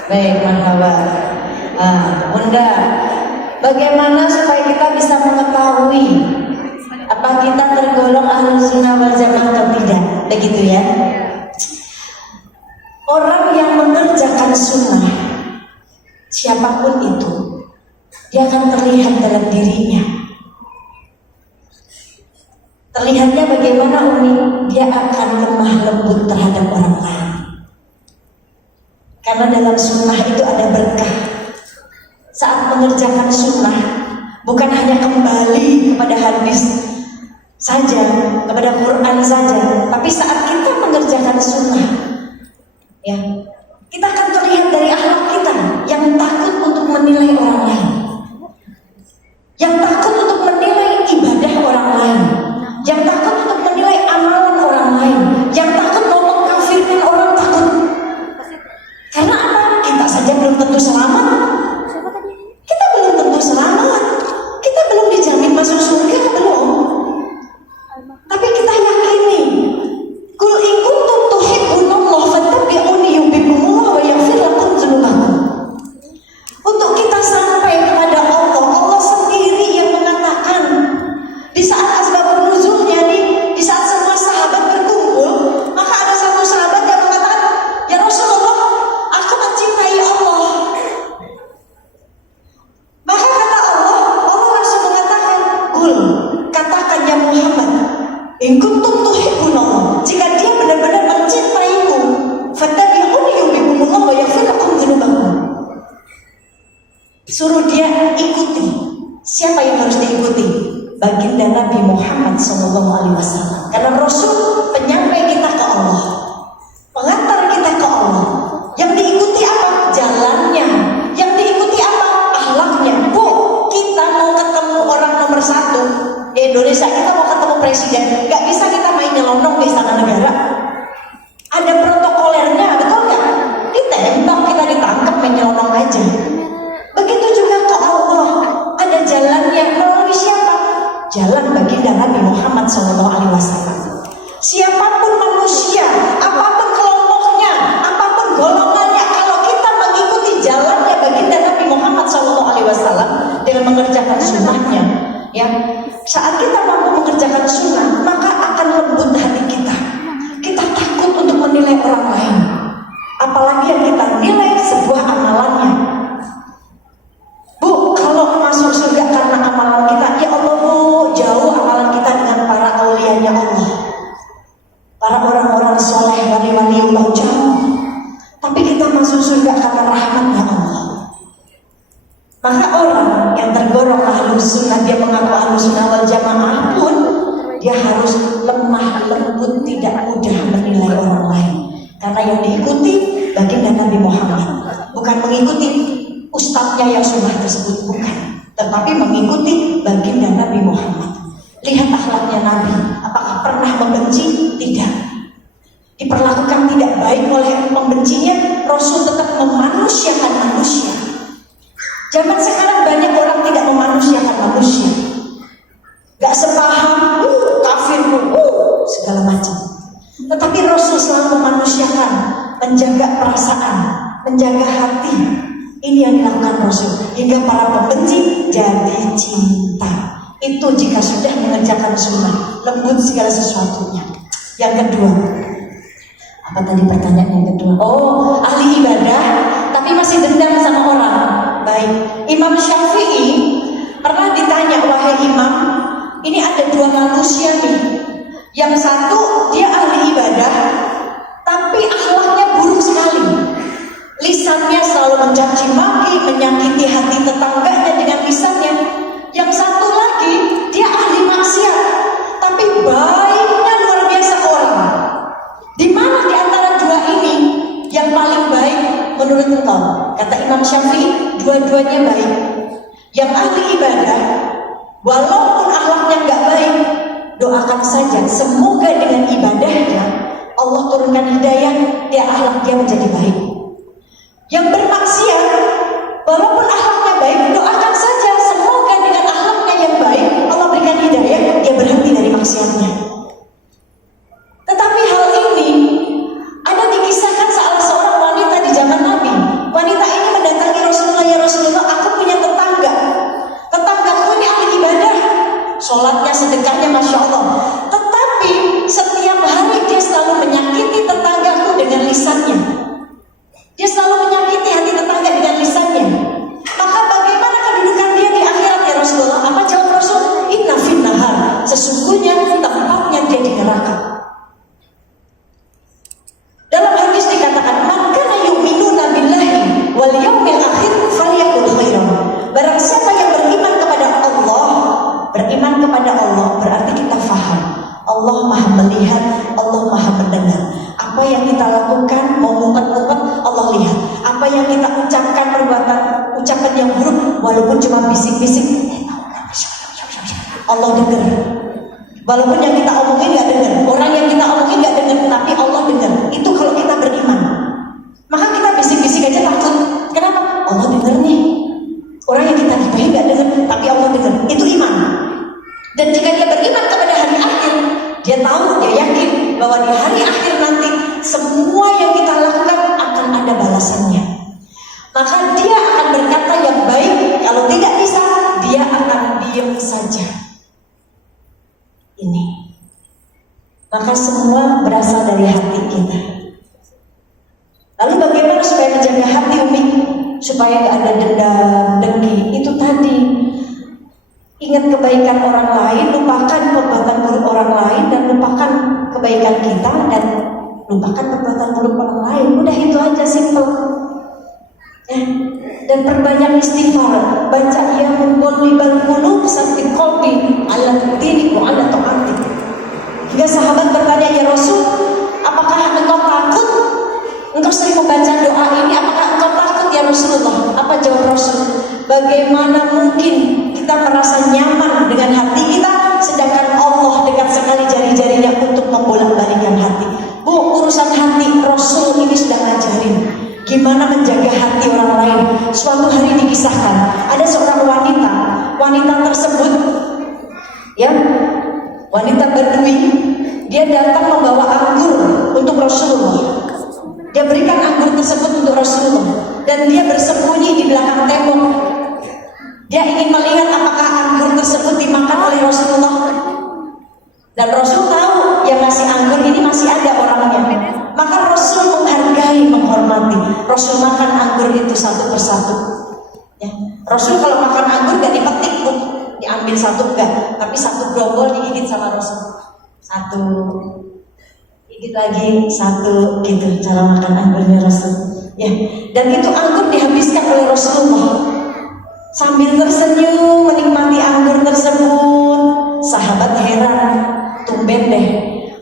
Baik, marhaba. Bunda, bagaimana supaya kita bisa mengetahui apa kita tergolong Ahlus Sunnah wal Jamaah atau tidak? Begitu ya. Orang yang mengerjakan sunnah, siapapun itu, dia akan terlihat dalam dirinya. Terlihatnya bagaimana Umi? Dia akan lemah lembut terhadap orang lain. Karena dalam sunnah itu ada berkah. Saat mengerjakan sunnah, bukan hanya kembali kepada hadis saja, kepada Quran saja, tapi saat kita mengerjakan sunnah, ya, kita akan terlihat dari akhlak kita yang takut untuk menilai orang lain, yang takut untuk menilai ibadah orang lain, yang takut untuk menilai amalan orang lain, yang takut mau mengkafirkan orang, takut. Karena apa? Kita saja belum tentu selamat. Kita belum tentu selamat. Kita belum dijamin masuk surga, belum. Tapi kita yakini, kul in Sallallahu Alaihi Wasallam. Karena Rasul penyampai kita ke Allah, pengantar kita ke Allah. Yang diikuti apa? Jalannya. Yang diikuti apa? Akhlaknya. Bu, kita mau ketemu orang nomor 1 di Indonesia, kita mau ketemu presiden, nggak bisa kita main nyelonong ke istana negara. Ada protokolernya, betul nggak? Ditembak, kita ditangkap main nyelonong aja. Begitu juga ke Allah, ada jalannya. Melalui siapa? Jalan baginda Nabi Muhammad SAW. Siapapun manusia, apapun kelompoknya, apapun golongannya, kalau kita mengikuti jalannya baginda Nabi Muhammad SAW dengan mengerjakan sunnahnya, ya, saat kita mampu mengerjakan sunnah, maka akan lembut hati kita. Kita takut untuk menilai orang lain, apalagi yang kita nilai sebuah amalannya. Bu, kalau masuk surga karena amalan kita, ya Allah Bu, jauh amalan kita dengan para aulianya Allah, para orang-orang soleh, wali-wali Allah, jauh. Tapi kita masuk surga karena rahmatnya Allah. Maka orang yang tergolong ahlus sunnah, dia mengaku ahlus sunnah wal jamaah pun, dia harus lemah lembut, tidak mudah menilai orang lain. Karena yang diikuti baginda Nabi Muhammad, bukan mengikuti ustadznya yang sunnah tersebut, bukan, tetapi mengikuti baginda Nabi Muhammad. Lihat akhlaknya Nabi, apakah pernah membenci? Tidak. Diperlakukan tidak baik oleh pembencinya, Rasul tetap memanusiakan manusia. Zaman sekarang banyak orang tidak memanusiakan manusia, gak sepaham, kafir, segala macam. Tetapi Rasul selalu memanusiakan, menjaga perasaan, menjaga hati. Ini yang dilakukan Rasul, hingga para pembenci jadi cinta. Itu jika sudah mengerjakan sunnah, lembut segala sesuatunya. Yang kedua, apa tadi pertanyaan yang kedua? Oh, ahli ibadah tapi masih dendam sama orang. Baik, Imam Syafi'i pernah ditanya, wahai Imam, ini ada dua manusia nih. Yang satu dia ahli ibadah, tapi akhlaknya buruk sekali. Lisannya selalu mencaci maki, menyakiti hati tetangganya dengan lisannya. Yang satu lagi dia ahli maksiat, tapi baiknya luar biasa ke orang. Di mana di antara dua ini yang paling baik menurut engkau? Kata Imam Syafi'i, dua-duanya baik. Yang ahli ibadah, walaupun akhlaknya nggak baik, doakan saja semoga dengan ibadahnya Allah turunkan hidayah, dia akhlak dia menjadi baik. Yang bermaksiat, walaupun akhlaknya baik, doakan saja semoga dengan akhlaknya yang baik Allah berikan hidayah, dia berhenti dari maksiatnya. Tetapi hal ini ada dikisahkan salah seorang wanita di zaman Nabi. Wanita ini mendatangi Rasulullah, ya Rasulullah, aku punya tetangga. Tetanggaku ini ahli ibadah, sholatnya, sedekahnya, masya Allah. Tetapi setiap hari dia selalu menyakiti tetanggaku dengan lisannya. Dia selalu menyakiti hati tetangga dengan lisannya. Maka bagaimana kedudukan dia di akhirat ya Rasulullah? Apa jawab Rasul? Inna fin nahar, sesungguhnya tempatnya dia di neraka. Dalam hadis dikatakan, man kana yu'minuna billahi wal yaumil akhir falyaqul khairan. Barang siapa yang beriman kepada Allah berarti kita faham Allah Maha melihat, Allah Maha mendengar. Apa yang kita lakukan, mau ngumpet-ngumpet, Allah lihat. Apa yang kita ucapkan, ucapan yang buruk, walaupun cuma bisik-bisik, Allah dengar. Walaupun yang kita omongin gak dengar, orang yang kita omongin gak dengar, tapi Allah dengar. Itu kalau kita beriman. Maka kita bisik-bisik aja takut. Kenapa? Allah dengar nih. Orang yang kita gibahin gak dengar, tapi Allah dengar. Itu iman. Dan jika dia beriman kepada hari akhir, dia tahu, dia yakin bahwa di hari akhir nanti semua yang kita lakukan akan ada balasannya. Maka dia akan berkata yang baik. Kalau tidak bisa, dia akan diam saja. Ini. Maka semua berasal dari hati kita. Lalu bagaimana supaya menjaga hati, Umi? Supaya gak ada dendam, dengki. Itu tadi. Ingat kebaikan orang lain, lupakan perbuatan buruk orang lain, dan lupakan kebaikan kita, dan lupakan perbuatan buruk orang lain. Udah itu aja, simple. Ya. Dan perbanyak istighfar. Baca ya muqallibal qulub sabbit qalbi ala diniku ala ta'atik. Hingga sahabat bertanya, ya Rasul, apakah engkau takut? Engkau sering membaca doa ini, apakah engkau takut ya Rasulullah? Apa jawab Rasul? Bagaimana mungkin kita merasa nyaman dengan hati kita, sedangkan Allah dekat sekali jari-jarinya untuk membolak-balikan hati. Bu, urusan hati Rasul ini sudah ngajarin gimana menjaga hati orang lain. Suatu hari dikisahkan ada seorang wanita tersebut ya, wanita Badui, dia datang membawa anggur untuk Rasulullah. Dia berikan anggur tersebut untuk Rasulullah dan dia bersembunyi di belakang tembok. Dia ingin melihat apakah anggur tersebut dimakan oleh Rasulullah. Dan Rasul tahu yang ngasih anggur ini masih ada orangnya. Maka Rasul menghargai, menghormati. Rasul makan anggur itu satu persatu. Ya. Rasul kalau makan anggur gak dipetik, diambil satu enggak, tapi satu gerombol digigit sama Rasul. Satu, gigit lagi, satu, gitu cara makan anggurnya Rasul. Ya. Dan itu anggur dihabiskan oleh Rasulullah. Sambil tersenyum menikmati anggur tersebut, sahabat heran, tumben deh.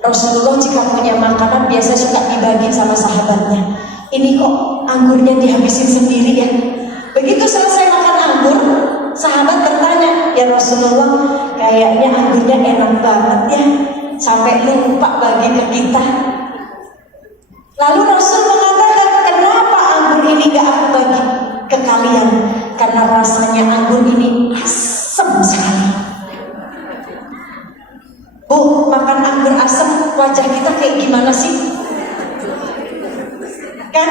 Rasulullah jika punya makanan biasa suka dibagi sama sahabatnya. Ini kok anggurnya dihabisin sendiri ya? Begitu selesai makan anggur, sahabat bertanya, ya Rasulullah, kayaknya anggurnya enak banget ya, sampai lupa bagi ke kita. Lalu Rasul mengatakan, kenapa anggur ini gak aku bagi ke kalian? Karena rasanya anggur ini asam sekali. Bu, makan anggur asam, wajah kita kayak gimana sih? Kan?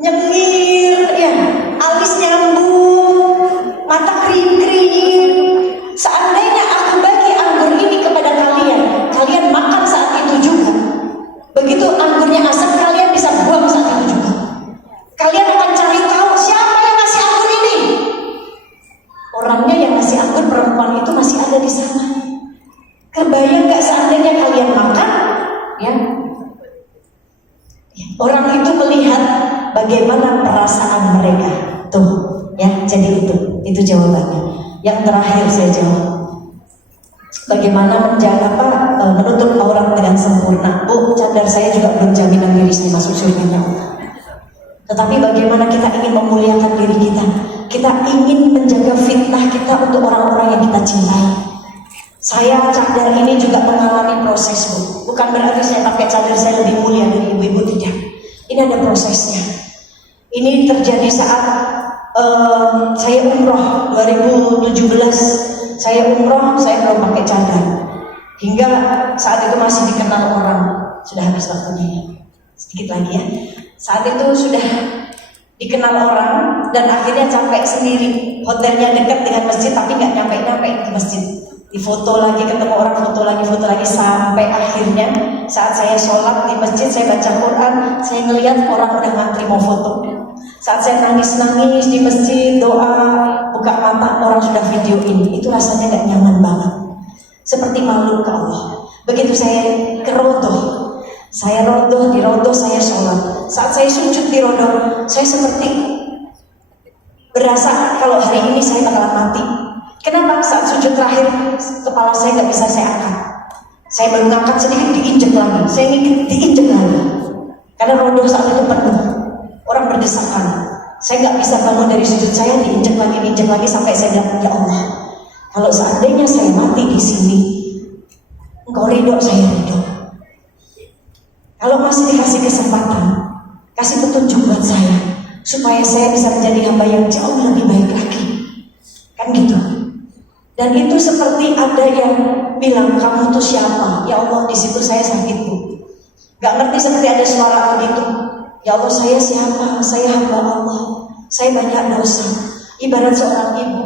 Nyengir, ya, alis nyambung, mata kering-kering. Seandainya aku bagi anggur ini kepada kalian, kalian makan saat itu juga. Begitu anggurnya asam, kalian bisa buang saat itu juga. Kalian akan cari tahu siapa yang ngasih anggur ini. Orangnya yang ngasih anggur, perempuan itu masih ada di sana. Kebayang gak seandainya kalian makan, ya? Orang itu melihat bagaimana perasaan mereka, tuh, ya. Jadi itu jawabannya. Yang terakhir saya jawab, bagaimana menjaga menutup aurat dengan sempurna. Bu, cadar saya juga belum jaminan diri saya masuk surga. Tetapi bagaimana kita ingin memuliakan diri kita, kita ingin menjaga fitnah kita untuk orang-orang yang kita cintai. Saya cadar ini juga mengalami proses, Bu. Bukan berarti saya pakai cadar saya lebih mulia dari ibu-ibu, tidak. Ini ada prosesnya. Ini terjadi saat saya umroh 2017. Saya umroh, saya belum pakai cadar. Hingga saat itu masih dikenal orang. Sudah habis waktunya, sedikit lagi ya. Saat itu sudah dikenal orang dan akhirnya capek sendiri. Hotelnya dekat dengan masjid tapi nggak nyampe-nyampe ke masjid. Difoto lagi, ketemu orang, foto lagi, sampai akhirnya saat saya sholat di masjid, saya baca Quran, saya ngelihat orang udah ngantri mau foto. Saat saya nangis-nangis di masjid, doa, buka mata, orang sudah videoin. Itu rasanya gak nyaman banget, seperti malu ke Allah. Begitu saya ke rodoh, di rodoh saya sholat. Saat saya sujud di rodoh, saya seperti berasa kalau hari ini saya bakalan mati. Kenapa? Saat sujud terakhir kepala saya nggak bisa saya angkat. Saya baru ngangkat sedikit, diinjek lagi. Saya ingin diinjek lagi. Karena rodoh saat itu penuh, orang berdesakan. Saya nggak bisa bangun dari sujud saya, diinjek lagi sampai saya bilang, ya Allah, kalau seandainya saya mati di sini, Engkau ridho, saya ridho. Kalau masih dikasih kesempatan, kasih petunjuk buat saya, supaya saya bisa menjadi hamba yang jauh lebih baik lagi. Kan gitu. Dan itu seperti ada yang bilang, kamu tuh siapa? Ya Allah, di situ saya sakit, Bu. Gak ngerti, seperti ada suara begitu. Ya Allah, saya siapa? Saya hamba Allah. Saya banyak dosa. Ibarat seorang ibu,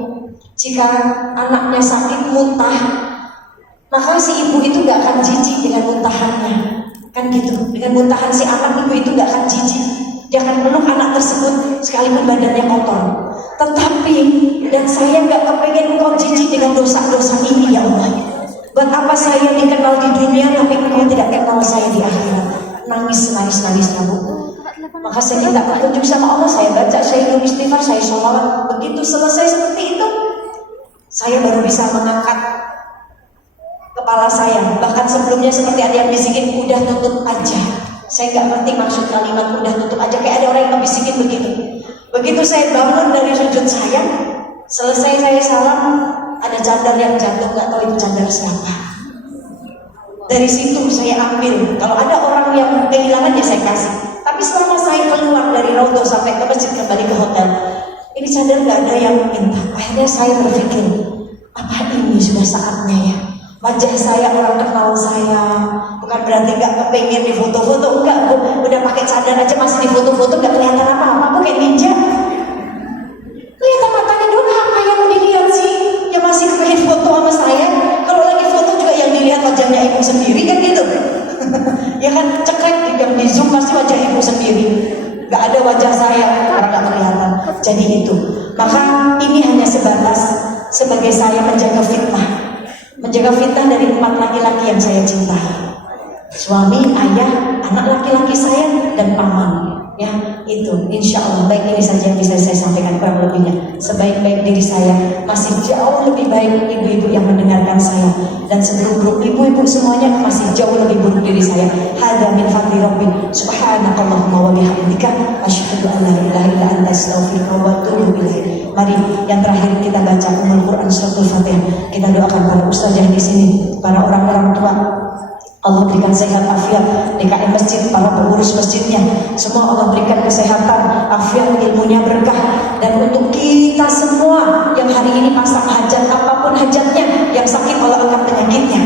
jika anaknya sakit muntah, maka si ibu itu gak akan jijik dengan muntahannya. Kan gitu. Dengan muntahan si anak, ibu itu gak akan jijik. Dia akan peluk anak tersebut sekalipun badannya kotor. Tetapi, dan saya gak kepengen Engkau jijik dengan dosa-dosa ini, ya Allah. Buat apa saya dikenal di dunia tapi Engkau tidak kenal saya di akhirat? Nangis kamu. Maka saya minta petunjuk sama Allah. Saya baca, saya istighfar, saya sholawat. Begitu selesai seperti itu, saya baru bisa mengangkat kepala saya. Bahkan sebelumnya seperti ada yang bisikin, udah tutup aja. Saya nggak ngerti maksud kalimat udah tutup aja, kayak ada orang yang ngebisikin begitu. Begitu saya bangun dari sujud saya, selesai saya salam, ada cadar yang jatuh, nggak tahu itu cadar siapa. Dari situ saya ambil, kalau ada orang yang kehilangan ya saya kasih. Tapi selama saya keluar dari Rodo sampai ke masjid kembali ke hotel, ini cadar nggak ada yang minta. Akhirnya saya berpikir, apa ini sudah saatnya ya? Wajah saya orang kenal saya, bukan berarti nggak kepengen di foto-foto, enggak bu, udah pakai cadar aja masih di foto-foto nggak kelihatan apa-apa, bu kayak ninja. Kelihatan matanya doang, apa yang dilihat sih? Yang masih kepengen foto sama saya, kalau lagi foto juga yang dilihat wajahnya ibu sendiri kan gitu. Ya kan cekrek yang di zoom pasti wajah ibu sendiri, nggak ada wajah saya, orang nggak kelihatan. Jadi itu, maka ini hanya sebatas sebagai saya menjaga fitnah dari 4 laki-laki yang saya cintai, suami, ayah, anak laki-laki saya, dan paman. Ya, itu insya Allah baik. Ini saja yang bisa saya sampaikan, kurang lebihnya sebaik-baik diri saya masih jauh lebih baik ibu-ibu yang mendengarkan saya, dan seburuk-buruk ibu-ibu semuanya masih jauh lebih buruk diri saya. Hadza min fadli rabbi subhanakallahumma wa bihamdika asyhadu an la ilaha illa anta astaghfiruka wa atubu ilaik. Mari yang terakhir kita baca Al-Quran suratul Fatihah. Kita doakan para ustazah di sini, para orang-orang tua, Allah berikan sehat afiat, DKM masjid, para pengurus masjidnya, semua Allah berikan kesehatan, afiat, ilmunya berkah. Dan untuk kita semua yang hari ini pasang hajat, apapun hajatnya, yang sakit Allah angkat penyakitnya,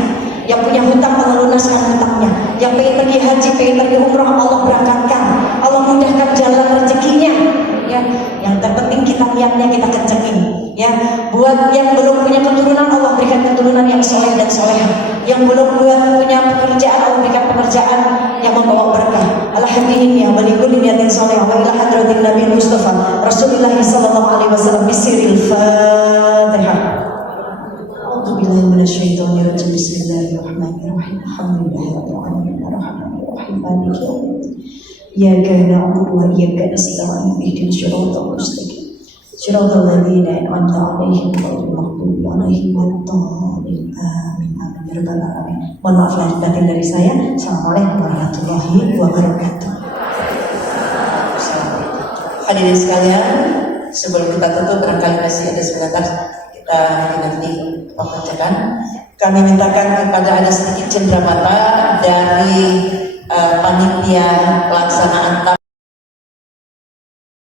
yang punya hutang Allah lunaskan hutangnya, yang pengen pergi haji, pengen pergi umroh Allah berangkatkan, Allah mudahkan jalan rezekinya. Ya, yang terpenting kita niatnya kita kencengin. Ya, buat yang belum punya keturunan Allah berikan keturunan yang soleh dan soleha. Yang belum punya pekerjaan Allah berikan pekerjaan yang membawa berkah. Alhamdulillah walikulli niyatin soleh wa ila hadratin Nabi Mustafa Rasulullah sallallahu alaihi wasallam bisiril Fatihah. A'udzubillahi minasyaitonir rajim. Bismillahirrahmanirrahim. Alhamdulillahirabbil alamin arrahmanir rahim maliki yaumiddin. Iyyaka na'budu wa iyyaka nasta'in ihdinas siratal mustaqim. Siratal ladzina an'amta 'alaihim ghairil maghdubi 'alaihim waladdallin. Amin. Amin ya rabbal alamin. Mohon maaf lahir batin dari saya. Assalamualaikum warahmatullahi wabarakatuh. Hadirin sekalian, sebelum kita tutup barangkali masih ada sebentar kita nanti membacakan. Kami mintakan kepada ada sedikit cenderamata dari panitia pelaksanaan